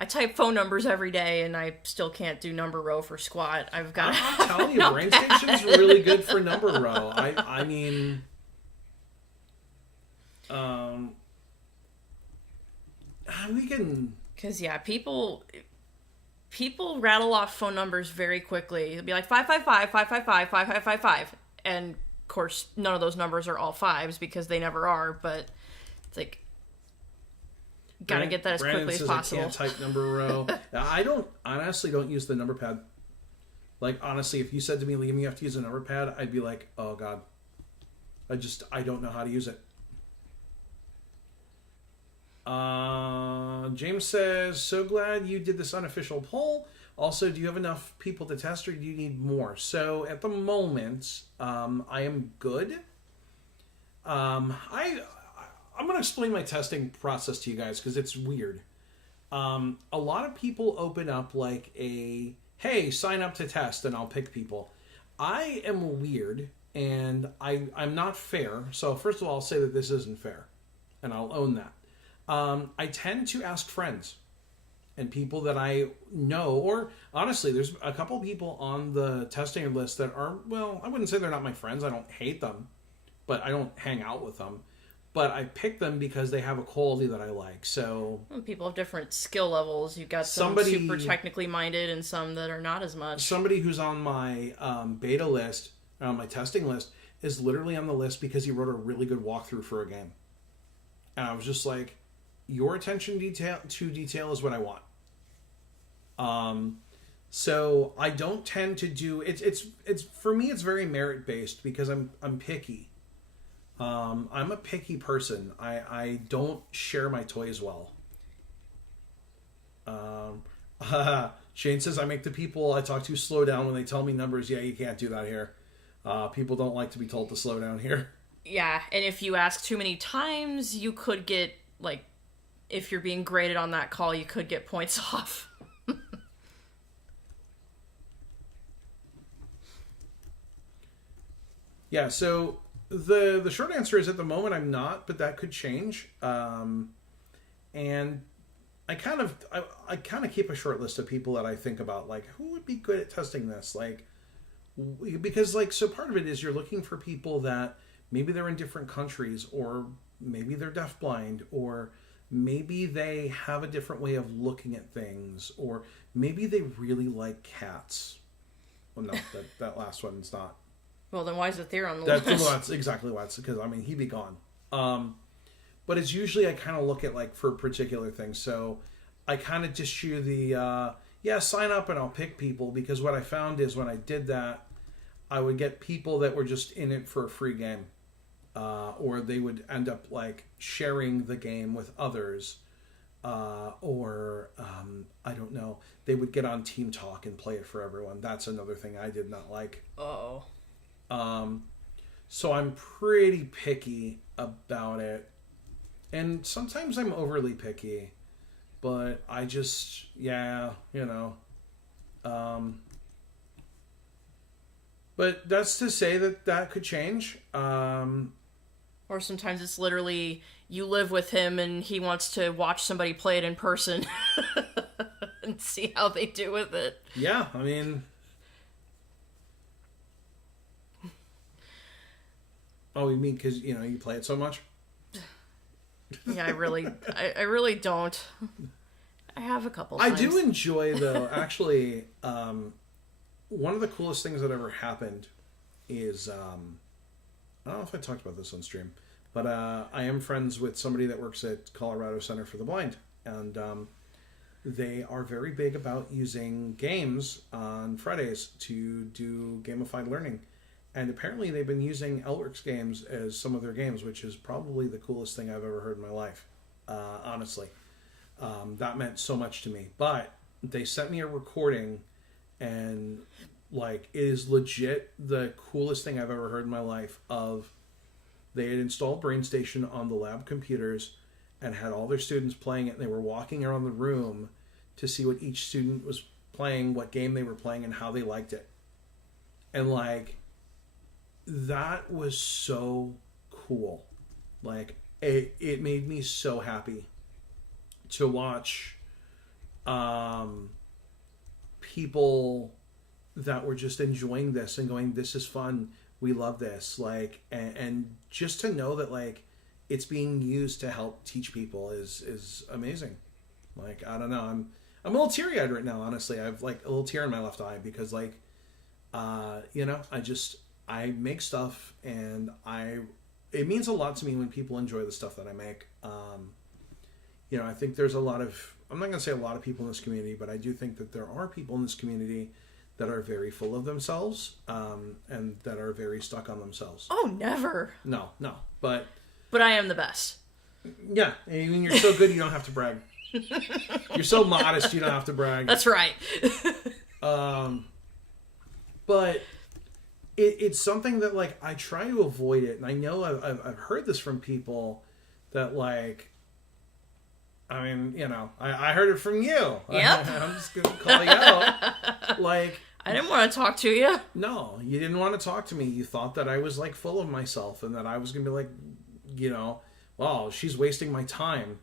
type phone numbers every day, and I still can't do number row for squat. I've got. I'm telling you, BrainStation's really good for number row. I mean, we can. Because yeah, people rattle off phone numbers very quickly. It'll be like 555, 555, 5555, and of course none of those numbers are all fives because they never are. But it's like. Gotta get that as Brandon quickly as says possible. I can't type number row. I honestly don't use the number pad. Like, honestly, if you said to me, Liam, you have to use a number pad, I'd be like, oh god. I don't know how to use it. James says, so glad you did this unofficial poll. Also, do you have enough people to test, or do you need more? So at the moment, I am good. I'm going to explain my testing process to you guys because it's weird. A lot of people open up like a, hey, sign up to test and I'll pick people. I am weird and I'm not fair. So first of all, I'll say that this isn't fair and I'll own that. I tend to ask friends and people that I know, or honestly, there's a couple people on the testing list that are, well, I wouldn't say they're not my friends. I don't hate them, but I don't hang out with them. But I pick them because they have a quality that I like. So People have different skill levels. You've got some super technically minded and some that are not as much. Somebody who's on my beta list, on my testing list, is literally on the list because he wrote a really good walkthrough for a game. And I was just like, your attention to detail is what I want. So I don't tend to do it's for me it's very merit based because I'm picky. I'm a picky person. I don't share my toys well. Shane says I make the people I talk to slow down when they tell me numbers. Yeah, you can't do that here. People don't like to be told to slow down here. Yeah, and if you ask too many times, you could get, like, if you're being graded on that call, you could get points off. Yeah, so the short answer is at the moment I'm not, but that could change. And I kind of keep a short list of people that I think about, like, who would be good at testing this, like, because, like, so part of it is you're looking for people that maybe they're in different countries, or maybe they're deafblind, or maybe they have a different way of looking at things, or maybe they really like cats. Well, no, that last one's not. Well, then why is it there on the list? That's exactly why. It's because, I mean, he'd be gone. But it's usually I kind of look at, like, for particular things. So I kind of just do the, sign up and I'll pick people. Because what I found is when I did that, I would get people that were just in it for a free game. Or they would end up, like, sharing the game with others. Or I don't know. They would get on Team Talk and play it for everyone. That's another thing I did not like. Uh-oh. So I'm pretty picky about it. And sometimes I'm overly picky. But I just, but that's to say that could change. Or sometimes it's literally you live with him and he wants to watch somebody play it in person and see how they do with it. Yeah, I mean... Oh, you mean because, you play it so much? Yeah, I really don't. I have a couple I times. do enjoy, though, actually, one of the coolest things that ever happened is, I don't know if I talked about this on stream, but I am friends with somebody that works at Colorado Center for the Blind, and they are very big about using games on Fridays to do gamified learning. And apparently they've been using Elworks games as some of their games, which is probably the coolest thing I've ever heard in my life, honestly. That meant so much to me. But they sent me a recording, and, like, it is legit the coolest thing I've ever heard in my life of they had installed BrainStation on the lab computers and had all their students playing it, and they were walking around the room to see what each student was playing, what game they were playing, and how they liked it. And, like... that was so cool. Like, it made me so happy to watch people that were just enjoying this and going, this is fun, we love this, like, and just to know that, like, it's being used to help teach people is amazing. Like, I don't know, I'm a little teary-eyed right now, honestly. I have, like, a little tear in my left eye because, like, I make stuff, and it means a lot to me when people enjoy the stuff that I make. I think there's a lot of, I'm not going to say a lot of people in this community, but I do think that there are people in this community that are very full of themselves, and that are very stuck on themselves. Oh, never. No, but I am the best. Yeah, I mean, you're so good you don't have to brag. You're so modest you don't have to brag. That's right. But it's something that, like, I try to avoid it, and I know I've heard this from people that, like, I mean, I heard it from you. Yep. I'm just gonna call you out. Like, I didn't want to talk to you. No, you didn't want to talk to me. You thought that I was, like, full of myself, and that I was gonna be like, well, she's wasting my time.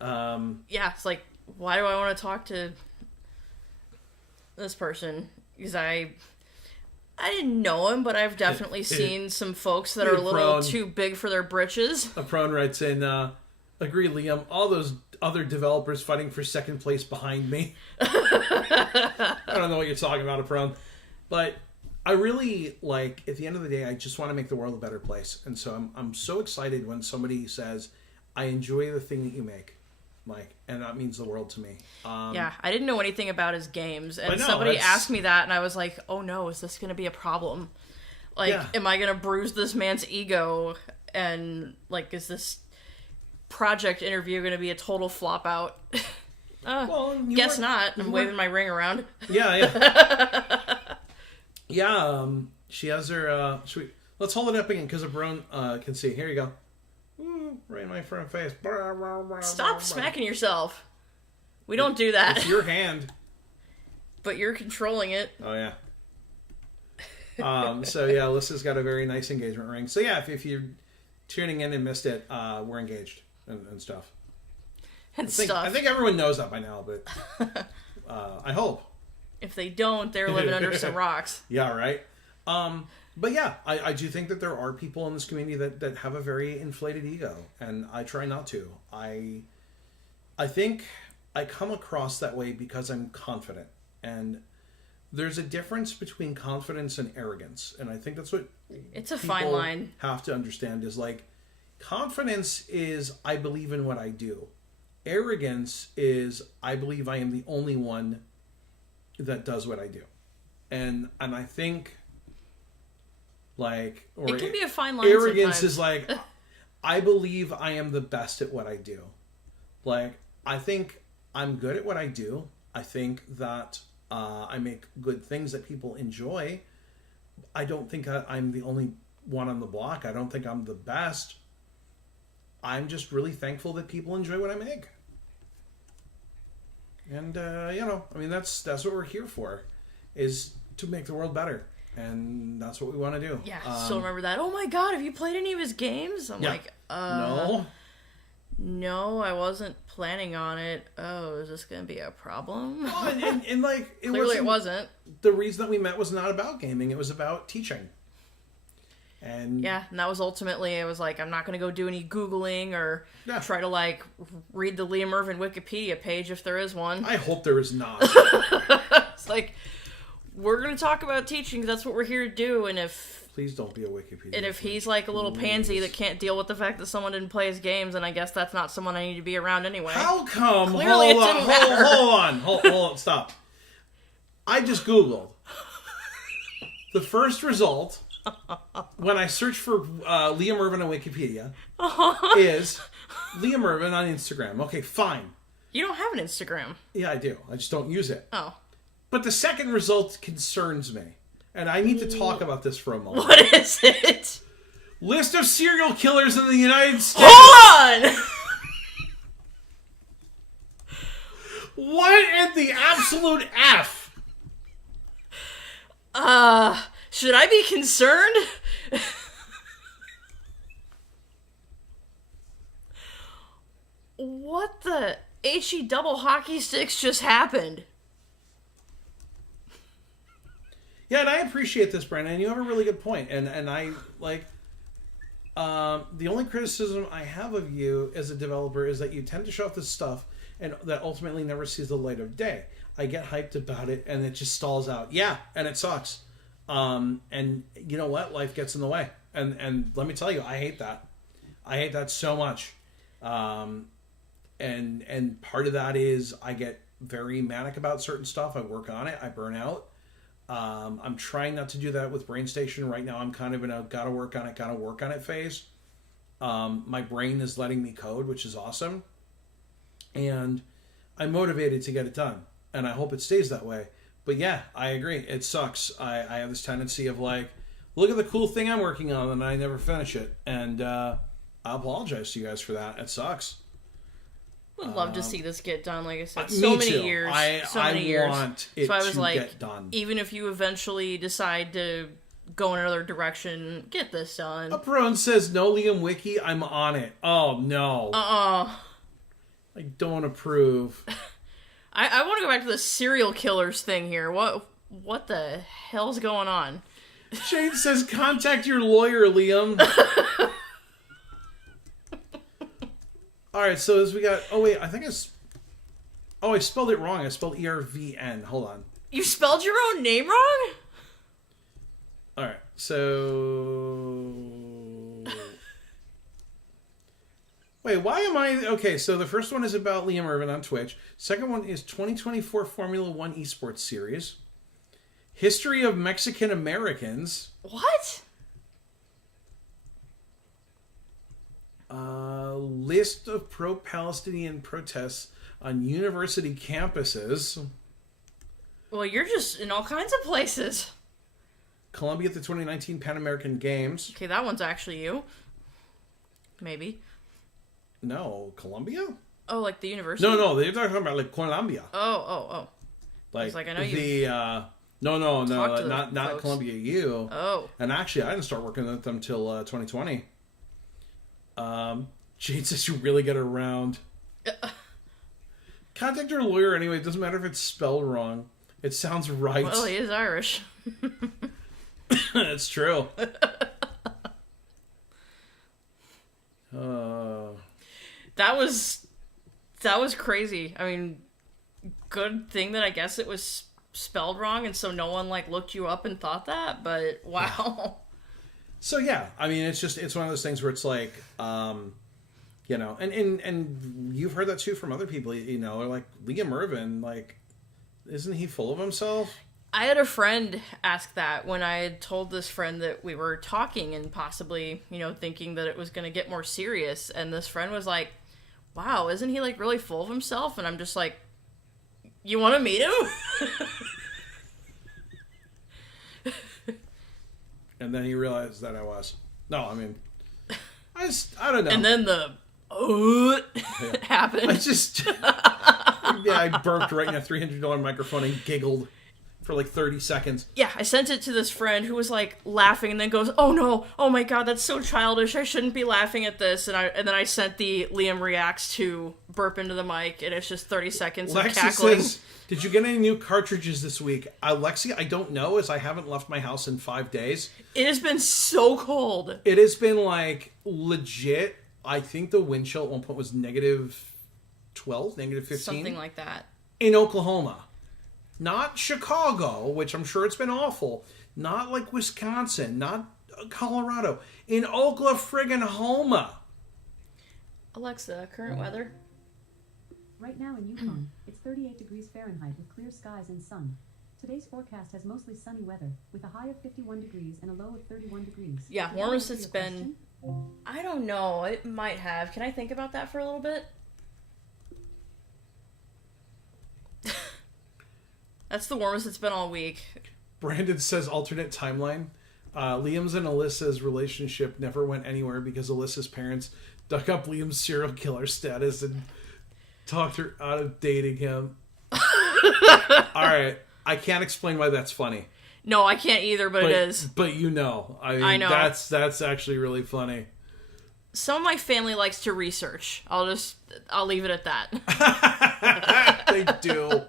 Yeah, it's like, why do I want to talk to this person? Because I didn't know him, but I've definitely seen some folks that are a little too big for their britches. A prone writes in, agree, Liam, all those other developers fighting for second place behind me. I don't know what you're talking about, a prone. But I really, like, at the end of the day, I just want to make the world a better place. And so I'm so excited when somebody says, I enjoy the thing that you make. Mike, and that means the world to me. Yeah, I didn't know anything about his games, and no, somebody that's- asked me that, and I was like, oh no, is this going to be a problem? Like, Yeah. am I going to bruise this man's ego? And, like, is this project interview going to be a total flop out? Well, you Guess were- not. you I'm were- waving my ring around. Yeah. Yeah, she has her, let's hold it up again, because Brone can see. Here you go. Ooh, right in my front face. Stop smacking yourself. We don't do that. It's your hand. But you're controlling it. Oh, yeah. So, yeah, Alyssa's got a very nice engagement ring. So, yeah, if you're tuning in and missed it, we're engaged and stuff. And I think everyone knows that by now, but I hope. If they don't, they're living under some rocks. Yeah, right? But yeah, I do think that there are people in this community that have a very inflated ego, and I try not to. I think I come across that way because I'm confident, and there's a difference between confidence and arrogance, and I think that's what It's a fine people line. have to understand is like confidence is I believe in what I do. Arrogance is I believe I am the only one that does what I do. And I think like or It can be a fine line arrogance sometimes. is like I believe I am the best at what I do. Like I think I'm good at what I do. I think that I make good things that people enjoy. I don't think I'm the only one on the block. I don't think I'm the best. I'm just really thankful that people enjoy what I make. And I mean that's what we're here for, is to make the world better, and that's what we want to do. Yeah, still remember that. Oh my god, have you played any of his games? I'm Yeah. like, No, I wasn't planning on it. Oh, is this gonna be a problem? and like Clearly it wasn't. The reason that we met was not about gaming; it was about teaching. And Yeah, and that was ultimately, I was like, I'm not going to go do any Googling or Yeah. try to, like, read the Liam Irvin Wikipedia page if there is one. I hope there is not. It's like, we're going to talk about teaching 'cause that's what we're here to do, and if Please don't be a Wikipedia. he's like a little pansy that can't deal with the fact that someone didn't play his games, then I guess that's not someone I need to be around anyway. How come? Clearly it hold didn't on, matter. hold on, stop. I just Googled. The first result, when I search for Liam Irvin on Wikipedia, is Liam Irvin on Instagram. Okay, fine. You don't have an Instagram. Yeah, I do. I just don't use it. Oh. But the second result concerns me. And I need to talk about this for a moment. What is it? List of serial killers in the United States. Hold on! What in the absolute F? Should I be concerned? What the HE double hockey sticks just happened? Yeah, and I appreciate this, Brandon. You have a really good point. And I, like, the only criticism I have of you as a developer is that you tend to show off this stuff and that ultimately never sees the light of day. I get hyped about it and it just stalls out. Yeah, and it sucks. And you know what? Life gets in the way. And let me tell you, I hate that. I hate that so much. And part of that is I get very manic about certain stuff. I work on it. I burn out. I'm trying not to do that with BrainStation right now. I'm kind of in a gotta work on it phase. My brain is letting me code, which is awesome. And I'm motivated to get it done. And I hope it stays that way. But yeah, I agree. It sucks. I have this tendency of like, look at the cool thing I'm working on and I never finish it. And I apologize to you guys for that. It sucks. Would love to see this get done. Like I said, me so many too. years. I want it so I was to like, get done. even if you eventually decide to go in another direction, get this done. Uprone says, no Liam Wiki, I'm on it. Oh, no. I don't approve. I want to go back to the serial killers thing here. What the hell's going on? Shane says, contact your lawyer, Liam. Alright, so as we got... Oh, wait, I think it's... Oh, I spelled it wrong. I spelled ERVN. Hold on. You spelled your own name wrong? Alright, so... Wait, why am I... Okay, so the first one is about Liam Irvin on Twitch. Second one is 2024 Formula One Esports Series. History of Mexican Americans. What? List of pro-Palestinian protests on university campuses. Well, you're just in all kinds of places. Colombia at the 2019 Pan American Games. Okay, that one's actually you. Maybe. No, Colombia? Oh, like the university? No, they're talking about like Colombia. Oh. Like I know you. the no, talked to the not folks. Columbia U. Oh. And actually, I didn't start working with them till 2020. Jade says you really get around. Contact your lawyer anyway. It doesn't matter if it's spelled wrong. It sounds right. Well, he is Irish. That's true. That was crazy. I mean, good thing that I guess it was spelled wrong, and so no one like looked you up and thought that. But wow. So yeah, I mean, it's one of those things where it's like, you know, and you've heard that too from other people. You know, they're like Liam Irvin, like, isn't he full of himself? I had a friend ask that when I had told this friend that we were talking and possibly, you know, thinking that it was going to get more serious. And this friend was like, wow, isn't he like really full of himself? And I'm just like, you want to meet him? And then he realized that I was. No, I mean, I don't know. And then the happened. I burped right in a $300 microphone and giggled for like 30 seconds. Yeah, I sent it to this friend who was like laughing and then goes, "Oh no, oh my god, that's so childish. I shouldn't be laughing at this." And then I sent the Liam reacts to burp into the mic, and it's just 30 seconds of cackling. Says, "Did you get any new cartridges this week?" Lexi, I don't know, as I haven't left my house in 5 days. It has been so cold. It has been like legit. I think the wind chill at one point was -12, -15. Something like that. In Oklahoma. Not Chicago, which I'm sure it's been awful. Not like Wisconsin. Not Colorado. In Oklahoma. Alexa, current weather. Right now in Yukon, it's 38 degrees Fahrenheit with clear skies and sun. Today's forecast has mostly sunny weather, with a high of 51 degrees and a low of 31 degrees. Yeah, Did that warmest answer it's your been. question? I don't know. It might have. Can I think about that for a little bit? That's the warmest it's been all week. Brandon says alternate timeline. Liam's and Alyssa's relationship never went anywhere because Alyssa's parents dug up Liam's serial killer status and talked her out of dating him. Alright, I can't explain why that's funny. No, I can't either, but it is. But you know. I mean, I know. That's actually really funny. Some of my family likes to research. I'll leave it at that. They do.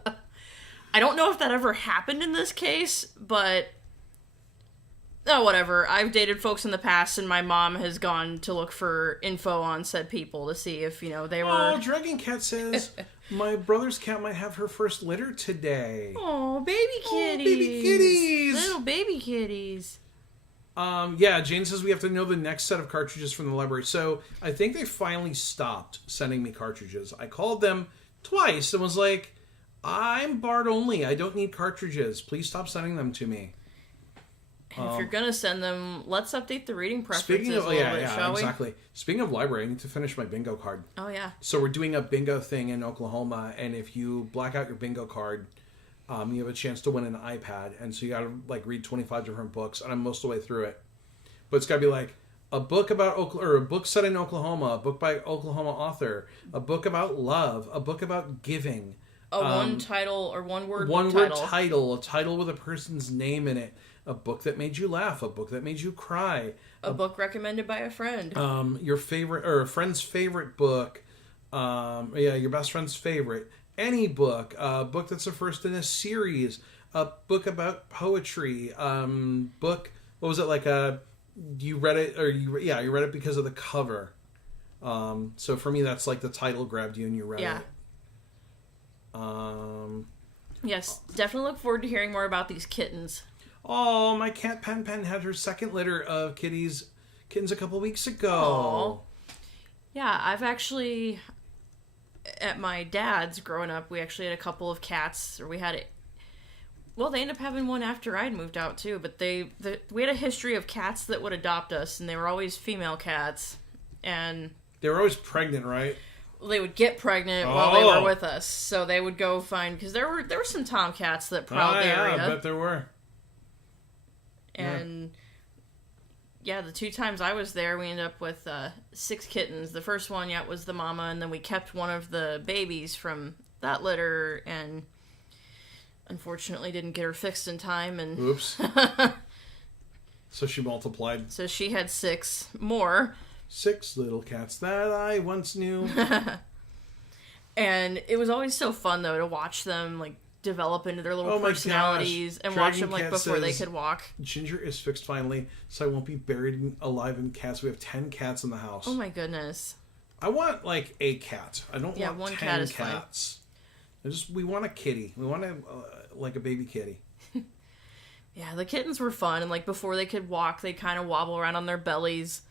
I don't know if that ever happened in this case, but whatever. I've dated folks in the past, and my mom has gone to look for info on said people to see if, you know, they were... Oh, Dragon Cat says, my brother's cat might have her first litter today. Oh, baby kitties. Oh, baby kitties. Little baby kitties. Yeah, Jane says we have to know the next set of cartridges from the library. So I think they finally stopped sending me cartridges. I called them twice and was like, I'm Bard only. I don't need cartridges. Please stop sending them to me. And if you're gonna send them, let's update the reading preferences a little bit, shall we? Exactly. Speaking of library, I need to finish my bingo card. Oh yeah. So we're doing a bingo thing in Oklahoma, and if you black out your bingo card, you have a chance to win an iPad. And so you gotta like read 25 different books, and I'm most of the way through it. But it's gotta be like a book about or a book set in Oklahoma, a book by Oklahoma author, a book about love, a book about giving. One title or one word title, a title with a person's name in it, a book that made you laugh, a book that made you cry, a book recommended by a friend, your favorite or a friend's favorite book, your best friend's favorite, any book, a book that's the first in a series, a book about poetry, book. What was it like? You read it you read it because of the cover. So for me, that's like the title grabbed you and you read it. Yes, definitely look forward to hearing more about these kittens. Oh, my cat Pen had her second litter of kittens a couple weeks ago. Aww. Yeah, I've actually, at my dad's growing up, we actually had a couple of cats, or we had it. Well, they ended up having one after I'd moved out too, but we had a history of cats that would adopt us, and they were always female cats, and They were always pregnant, right? they would get pregnant while they were with us, so they would go find, because there were some tomcats that prowled the area. I bet there were. And yeah, the 2 times I was there, we ended up with 6 kittens. The first one, was the mama, and then we kept one of the babies from that litter, and unfortunately didn't get her fixed in time. And Oops. So she multiplied. So she had 6 more. 6 little cats that I once knew. And it was always so fun, though, to watch them, like, develop into their little personalities and watch them, like, before they could walk. Ginger is fixed finally, so I won't be buried alive in cats. We have 10 cats in the house. Oh, my goodness. I want, like, a cat. I don't want one 10 cat is cats. We want a kitty. We want like a baby kitty. Yeah, the kittens were fun, and, like, before they could walk, they kind of wobble around on their bellies.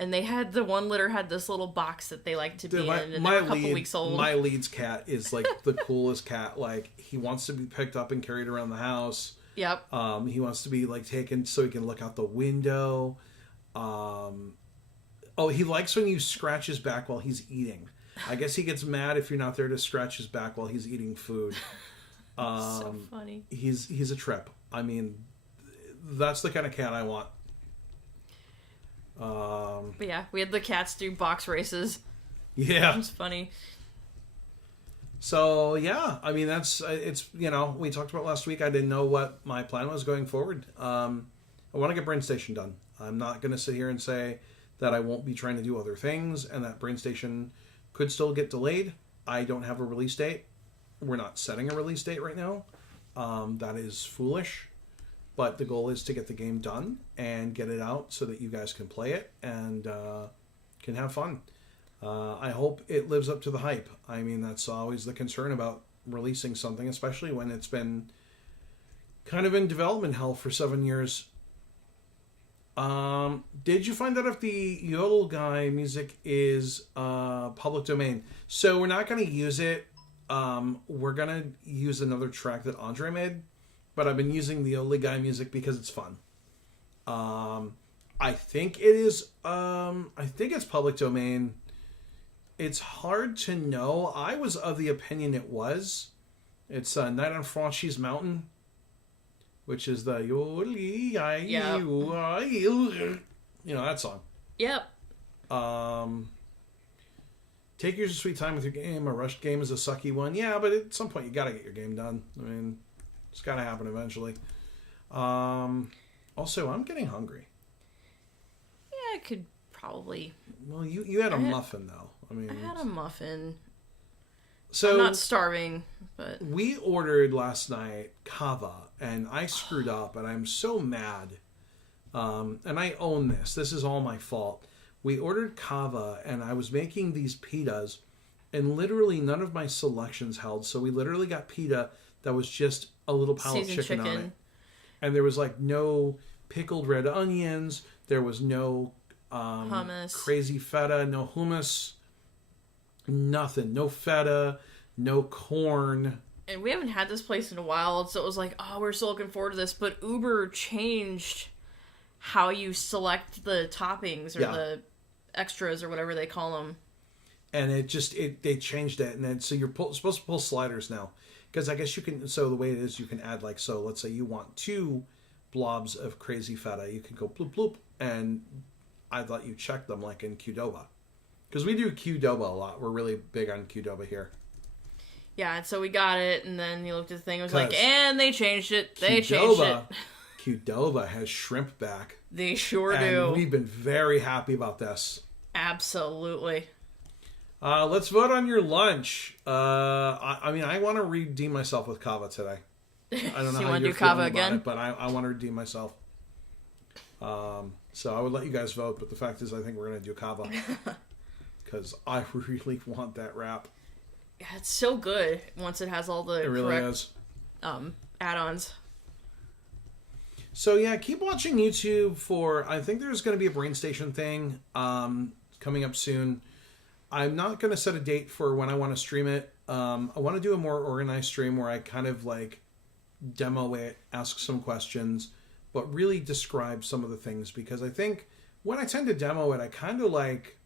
And they had, the one litter had this little box that they liked to be in, and they were a couple weeks old. My Leeds cat is, like, the coolest cat. Like, he wants to be picked up and carried around the house. Yep. He wants to be, like, taken so he can look out the window. He likes when you scratch his back while he's eating. I guess he gets mad if you're not there to scratch his back while he's eating food. So funny. He's a trip. I mean, that's the kind of cat I want. But yeah, we had the cats do box races. Yeah. It was funny. So, yeah, I mean, it's, we talked about last week. I didn't know what my plan was going forward. I want to get Brain Station done. I'm not going to sit here and say that I won't be trying to do other things and that Brain Station could still get delayed. I don't have a release date. We're not setting a release date right now. That is foolish. But the goal is to get the game done and get it out so that you guys can play it and can have fun. I hope it lives up to the hype. I mean, that's always the concern about releasing something, especially when it's been kind of in development hell for 7 years. Did you find out if the Yodel Guy music is public domain? So we're not going to use it. We're going to use another track that Andre made. But I've been using the Yodel Guy music because it's fun. I think it is. I think it's public domain. It's hard to know. I was of the opinion it was. It's Night on Franchi's Mountain, which is the Yodel Guy. Yep. That song. Yep. Take your sweet time with your game. A rushed game is a sucky one. Yeah, but at some point you got to get your game done. I mean, it's got to happen eventually. Also, I'm getting hungry. Yeah, I could probably... Well, you had a muffin, though. I mean, I had a muffin. So I'm not starving, but... We ordered last night kava, and I screwed up, and I'm so mad. And I own this. This is all my fault. We ordered kava, and I was making these pitas, and literally none of my selections held. So we literally got pita that was just a little pile of chicken on it. And there was like no pickled red onions. There was no hummus. Crazy feta, no hummus, nothing. No feta, no corn. And we haven't had this place in a while, so it was like, oh, we're so looking forward to this. But Uber changed how you select the toppings or the extras or whatever they call them. And they changed it. And then so you're supposed to pull sliders now. Because I guess you can, so the way it is, you can add like, so let's say you want 2 blobs of crazy feta. You can go bloop bloop. And I thought you checked them like in Qdoba. Because we do Qdoba a lot. We're really big on Qdoba here. Yeah, and so we got it, and then you looked at the thing, it was like, and they changed it. Changed it. Qdoba has shrimp back. They sure and do. We've been very happy about this. Absolutely. Let's vote on your lunch. I mean, I want to redeem myself with kava today. I don't know you how want you're to do kava feeling again? about it, but I want to redeem myself. So I would let you guys vote, but the fact is I think we're going to do kava. Because I really want that wrap. Yeah, it's so good once it has all the correct add-ons. So yeah, keep watching YouTube for, I think there's going to be a Brain Station thing coming up soon. I'm not going to set a date for when I want to stream it. I want to do a more organized stream where I kind of like demo it, ask some questions, but really describe some of the things, because I think when I tend to demo it, I kind of like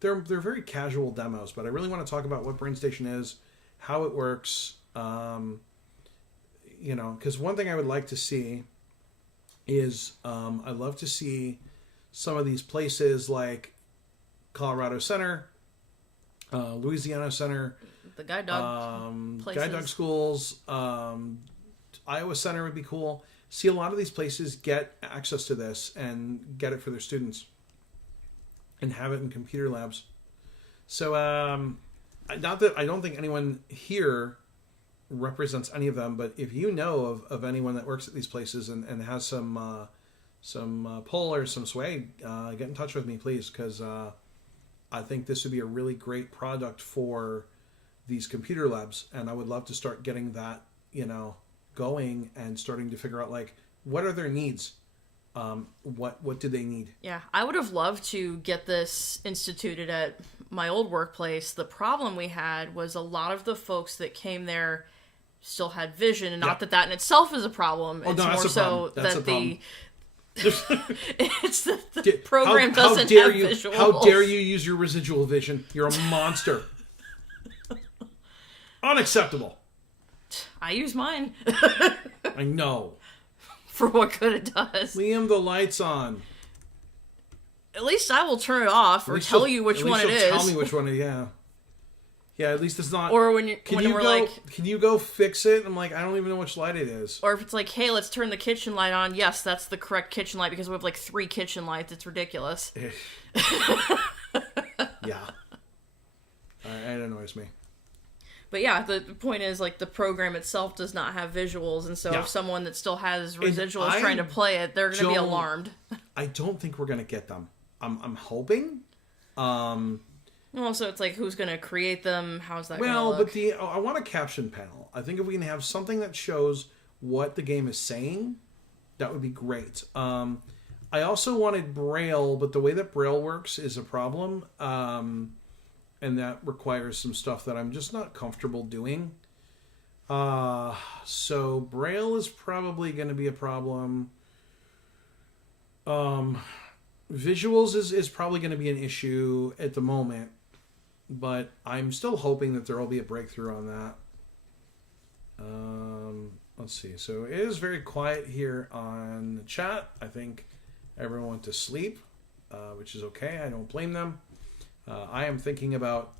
they're very casual demos, but I really want to talk about what BrainStation is, how it works, you know, because one thing I would like to see is I'd love to see some of these places like Colorado Center, Louisiana Center, The guide dog places. guide dog schools, Iowa Center would be cool. See a lot of these places get access to this and get it for their students and have it in computer labs. So, not that I don't think anyone here represents any of them, but if you know of anyone that works at these places and has some pull or some sway, get in touch with me, please, because I think this would be a really great product for these computer labs, and I would love to start getting that, you know, going and starting to figure out like what are their needs, what do they need. Yeah, I would have loved to get this instituted at my old workplace. The problem we had was a lot of the folks that came there still had vision, and not that in itself is a problem. Oh, it's no, that's more a problem. so That's that a problem. it's the program how doesn't dare have you, visuals. How dare you use your residual vision? You're a monster. Unacceptable. I use mine I know. for what good it does. Liam, the light's on. At least I will turn it off At or least tell you'll- you which at least one it you'll is. Tell me which one it is. Yeah. Yeah, at least it's not. Or when we're like, can you go fix it? I'm like, I don't even know which light it is. or if it's like, hey, let's turn the kitchen light on. Yes, that's the correct kitchen light because we have like 3 kitchen lights. It's ridiculous. Yeah. It annoys me. But yeah, the point is like the program itself does not have visuals, and so Yeah. if someone that still has residuals I trying to play it, they're going to be don't- alarmed. I don't think we're gonna get them. I'm hoping. Also, it's like who's going to create them? How's that Well, going to look? but I want a caption panel. I think if we can have something that shows what the game is saying, that would be great. I also wanted Braille, but the way that Braille works is a problem, and that requires some stuff that I'm just not comfortable doing. So Braille is probably going to be a problem. Visuals is probably going to be an issue at the moment, but I'm still hoping that there will be a breakthrough on that. Let's see. So it is very quiet here on the chat. I think everyone went to sleep, which is okay. I don't blame them. I am thinking about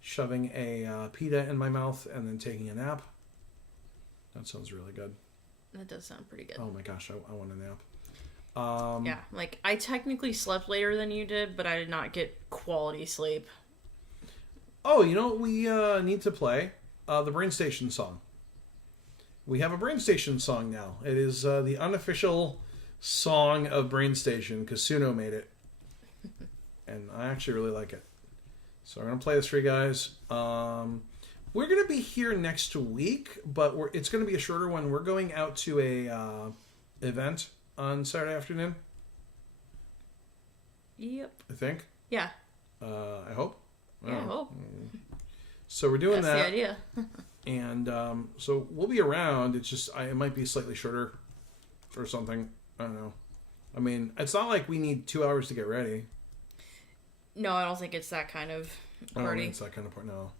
shoving a pita in my mouth and then taking a nap. That sounds really good. That does sound pretty good. Oh my gosh, I want a nap. Yeah, like I technically slept later than you did, but I did not get quality sleep. Oh, you know what we need to play? The BrainStation song. We have a BrainStation song now. It is the unofficial song of BrainStation. Kasuno made it. And I actually really like it. So I'm going to play this for you guys. We're going to be here next week, but it's going to be a shorter one. We're going out to a event on Saturday afternoon. Yep. I think. Yeah. I hope. Yeah, I hope. So we're doing That's that. the idea. And so we'll be around. It's just it might be slightly shorter or something. I don't know. I mean, it's not like we need 2 hours to get ready. No, I don't think it's that kind of I don't party. think it's that kind of part. No.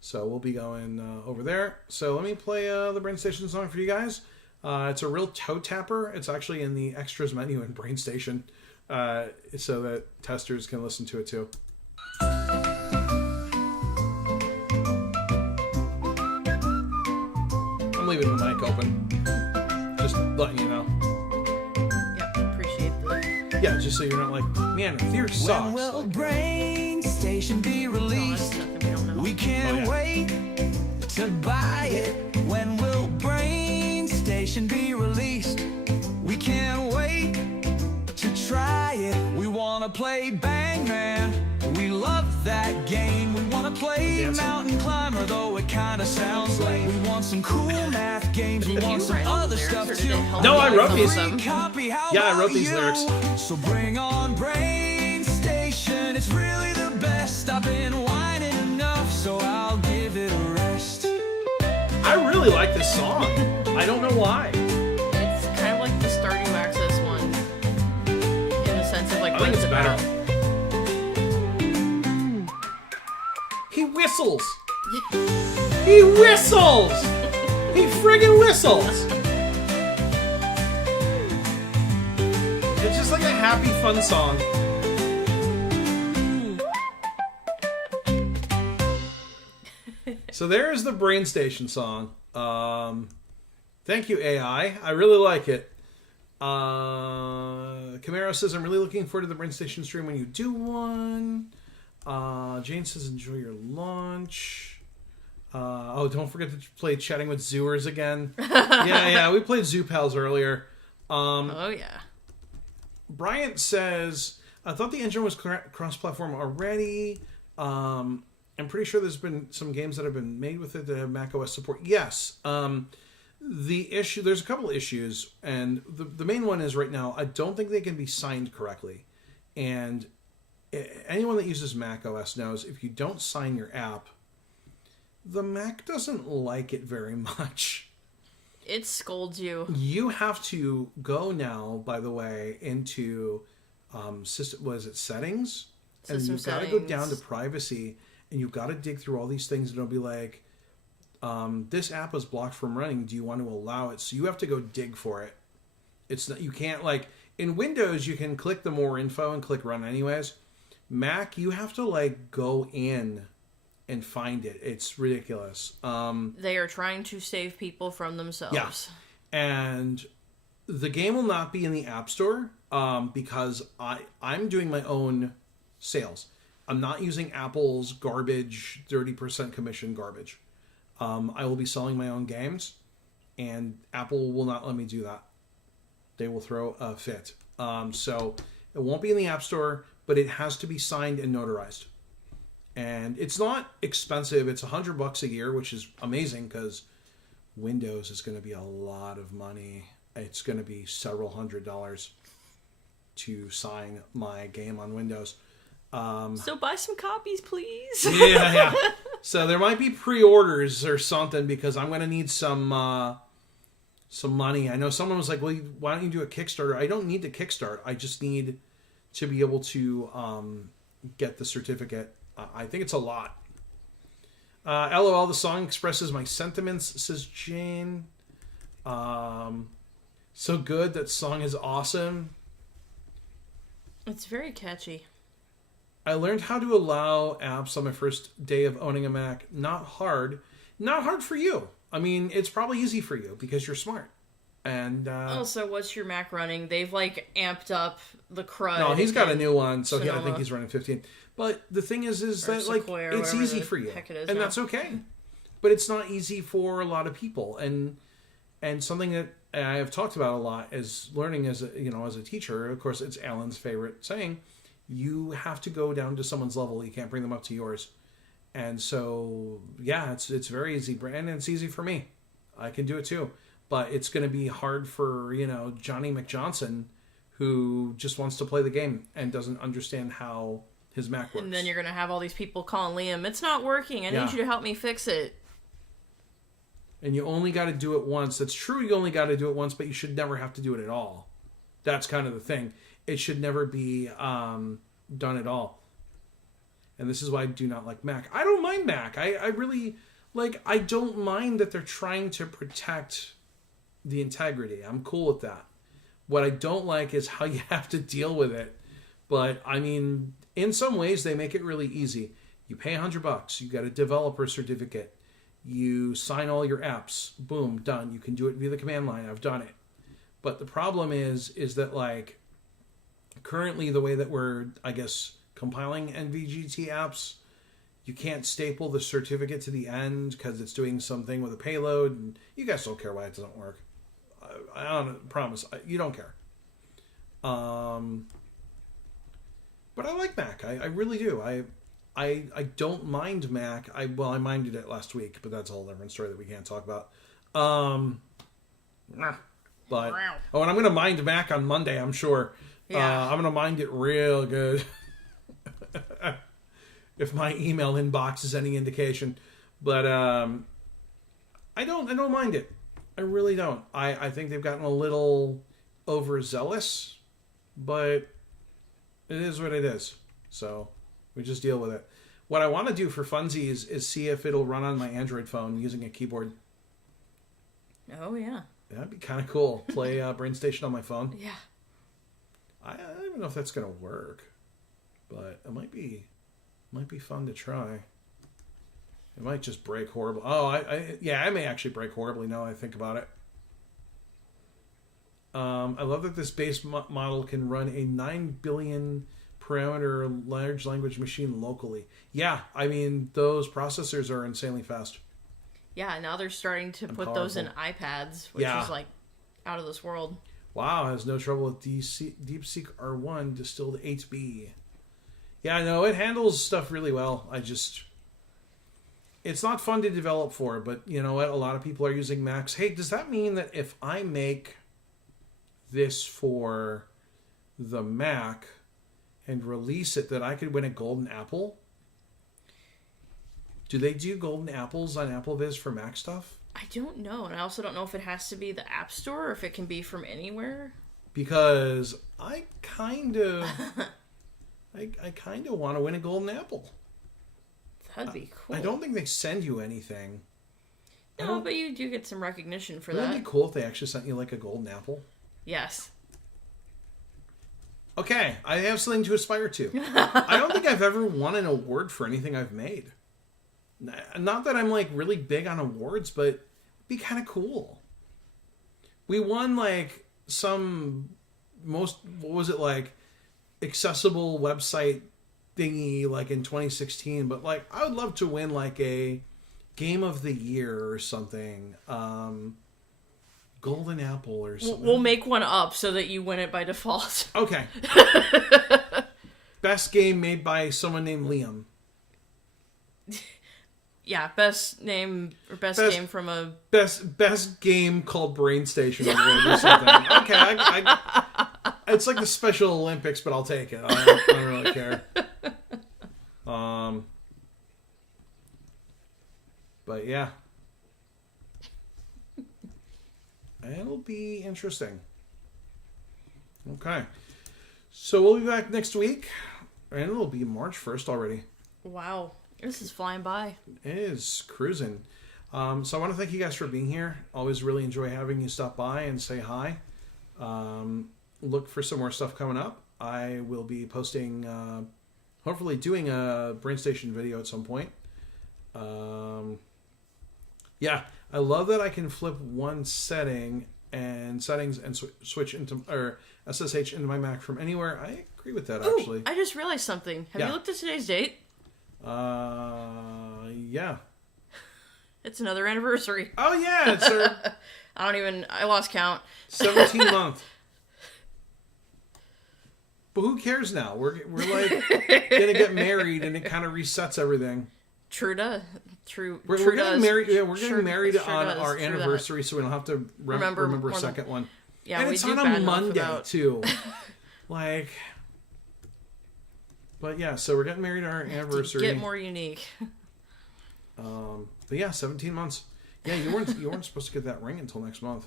So we'll be going over there. So let me play the BrainStation song for you guys. It's a real toe tapper. It's actually in the extras menu in BrainStation, so that testers can listen to it too. I'm leaving the mic open. Just letting you know. Yep, appreciate the... Yeah, just so you're not like, man, Fear sucks. When will Like, BrainStation be No, released? that's nothing we don't know. We can't Oh, yeah. wait to buy it. When will BrainStation be released? We can't wait to try it. We wanna play Bang Man. We love that game. We wanna play Dancing. Mountain Climber, though it kinda sounds lame. We want some cool math games. We Did want you some write all the other lyrics, stuff or did too. they help No, you I with wrote some these. of them? Copy, how Yeah, I wrote about these you? lyrics. So bring on BrainStation. It's really the best. I've been whining enough, so I'll give it a rest. I really like this song. I don't know why. It's kind of like the Stardew Access one, in the sense of like I what think it's better. about. He whistles. He whistles. He friggin' whistles. It's just like a happy, fun song. So there's the Brain Station song. Thank you, AI. I really like it. Camaro says, I'm really looking forward to the Brain Station stream when you do one. Jane says, enjoy your lunch. Don't forget to play Chatting with Zoers again. Yeah, we played Zoo Pals earlier. Oh yeah. Bryant says, I thought the engine was cross-platform already. I'm pretty sure there's been some games that have been made with it that have macOS support. Yes. There's a couple of issues, and the main one is right now, I don't think they can be signed correctly. And anyone that uses macOS knows if you don't sign your app, the Mac doesn't like it very much. It scolds you. You have to go now, by the way, into system. Was it settings? And you've got to go down to privacy, and you've got to dig through all these things, and it'll be like, this app is blocked from running. Do you want to allow it? So you have to go dig for it. It's not. You can't, like in Windows. You can click the more info and click run anyways. Mac, you have to like go in and find it. It's ridiculous. They are trying to save people from themselves. Yeah. And the game will not be in the App Store because I'm doing my own sales. I'm not using Apple's garbage, 30% commission garbage. I will be selling my own games, and Apple will not let me do that. They will throw a fit. So it won't be in the App Store, but it has to be signed and notarized. And it's not expensive. It's $100 a year, which is amazing because Windows is going to be a lot of money. It's going to be several $100s to sign my game on Windows. So buy some copies, please. Yeah. So there might be pre-orders or something because I'm going to need some money. I know someone was like, well, why don't you do a Kickstarter? I don't need to Kickstart. I just need to be able to get the certificate. I think it's a lot. LOL, the song expresses my sentiments, says Jane. So good. That song is awesome. It's very catchy. I learned how to allow apps on my first day of owning a Mac. Not hard. Not hard for you. I mean, it's probably easy for you because you're smart. And also, what's your Mac running? They've like amped up the crud. No, he's got a new one, so I Sonoma. think he's running 15. But the thing is that like Sequoia, it's whatever easy the for you, heck it is and now. that's okay. But it's not easy for a lot of people, and something that I have talked about a lot is learning as a teacher. Of course, it's Alan's favorite saying. You have to go down to someone's level. You can't bring them up to yours. And so, yeah, it's very easy. And it's easy for me. I can do it too. But it's going to be hard for, Johnny McJohnson, who just wants to play the game and doesn't understand how his Mac works. And then you're going to have all these people calling Liam, it's not working. I need you to help me fix it. And you only got to do it once. That's true, you only got to do it once, but you should never have to do it at all. That's kind of the thing. It should never be done at all. And this is why I do not like Mac. I don't mind Mac. I really, I don't mind that they're trying to protect the integrity. I'm cool with that. What I don't like is how you have to deal with it. But, I mean, in some ways, they make it really easy. You pay $100. You got a developer certificate. You sign all your apps. Boom, done. You can do it via the command line. I've done it. But the problem is that, currently the way that we're, I guess, compiling NVGT apps, you can't staple the certificate to the end because it's doing something with a payload. And you guys don't care why it doesn't work. I don't promise. You don't care. But I like Mac. I really do. I don't mind Mac. I minded it last week, but that's a whole different story that we can't talk about. But and I'm going to mind Mac on Monday, I'm sure. Yeah. I'm going to mind it real good. if my email inbox is any indication. But I don't mind it. I really don't. I think they've gotten a little overzealous, but it is what it is. So we just deal with it. What I want to do for funsies is see if it'll run on my Android phone using a keyboard. Oh, yeah. That'd be kind of cool. Play BrainStation on my phone. Yeah. I don't even know if that's going to work, but it might be fun to try. It might just break horribly. Oh, I may actually break horribly now that I think about it. I love that this base model can run a 9 billion parameter large language machine locally. Yeah, I mean, those processors are insanely fast. Yeah, now they're starting to put those in iPads, which is like out of this world. Wow, has no trouble with DeepSeek R1 distilled 8B. Yeah, no, it handles stuff really well. It's not fun to develop for, but you know what? A lot of people are using Macs. Hey, does that mean that if I make this for the Mac and release it, that I could win a golden apple? Do they do golden apples on AppleVis for Mac stuff? I don't know, and I also don't know if it has to be the App Store or if it can be from anywhere. Because I kind of want to win a golden apple. That'd be cool. I don't think they send you anything. No, but you do get some recognition for that. Wouldn't it be cool if they actually sent you like a golden apple? Yes. Okay, I have something to aspire to. I don't think I've ever won an award for anything I've made. Not that I'm like really big on awards, but it'd be kind of cool. We won like what was it, like accessible website thingy like in 2016, but like I would love to win like a game of the year or something. Golden apple or something. We'll make one up so that you win it by default. Okay. Best game made by someone named Liam. Yeah, best game from a best game called BrainStation or something. Okay, it's like the Special Olympics, but I'll take it. I don't really care. But yeah, it'll be interesting. Okay, so we'll be back next week, and it'll be March 1st already. Wow. This is flying by. It is cruising. So I want to thank you guys for being here. Always really enjoy having you stop by and say hi. Look for some more stuff coming up. I will be posting, hopefully doing a BrainStation video at some point. Yeah, I love that I can flip one settings and switch into or SSH into my Mac from anywhere. I agree with that, actually. I just realized something. Have you looked at today's date? Yeah. It's another anniversary. Oh yeah, it's our I lost count. 17th month. But who cares now? We're like gonna get married, and it kind of resets everything. True. We're getting married. Yeah, we're getting married on does. our True anniversary, so we don't have to remember a second one. Yeah, and we it's do on a bad enough Monday without... too. Like, but yeah, so we're getting married on our anniversary. Get more unique. But yeah, 17 months. Yeah, you weren't supposed to get that ring until next month.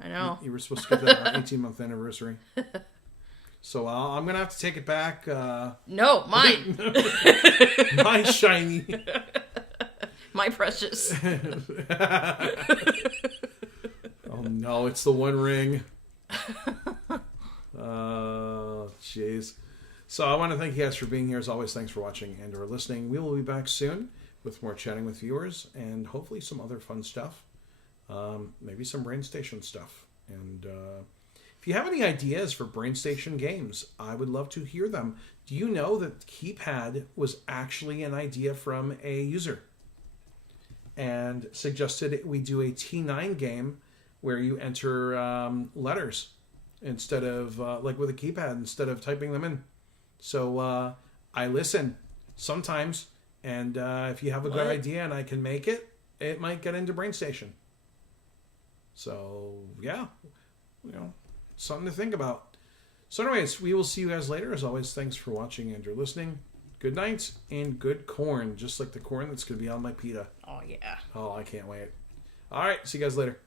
I know. You were supposed to get that on our 18-month anniversary. So I'm gonna have to take it back. No, mine. My shiny. My precious. Oh no, it's the One Ring. Oh, jeez. So I want to thank you guys for being here. As always, thanks for watching and or listening. We will be back soon with more chatting with viewers and hopefully some other fun stuff. Maybe some BrainStation stuff. And if you have any ideas for BrainStation games, I would love to hear them. Do you know that Keypad was actually an idea from a user? And suggested we do a T9 game where you enter letters instead of, like with a keypad, instead of typing them in. So I listen sometimes, and if you have a good idea and I can make it, it might get into BrainStation. So yeah, something to think about. So anyways, we will see you guys later. As always, thanks for watching and or listening. Good nights and good corn, just like the corn that's going to be on my pita. Oh, yeah. Oh, I can't wait. All right, see you guys later.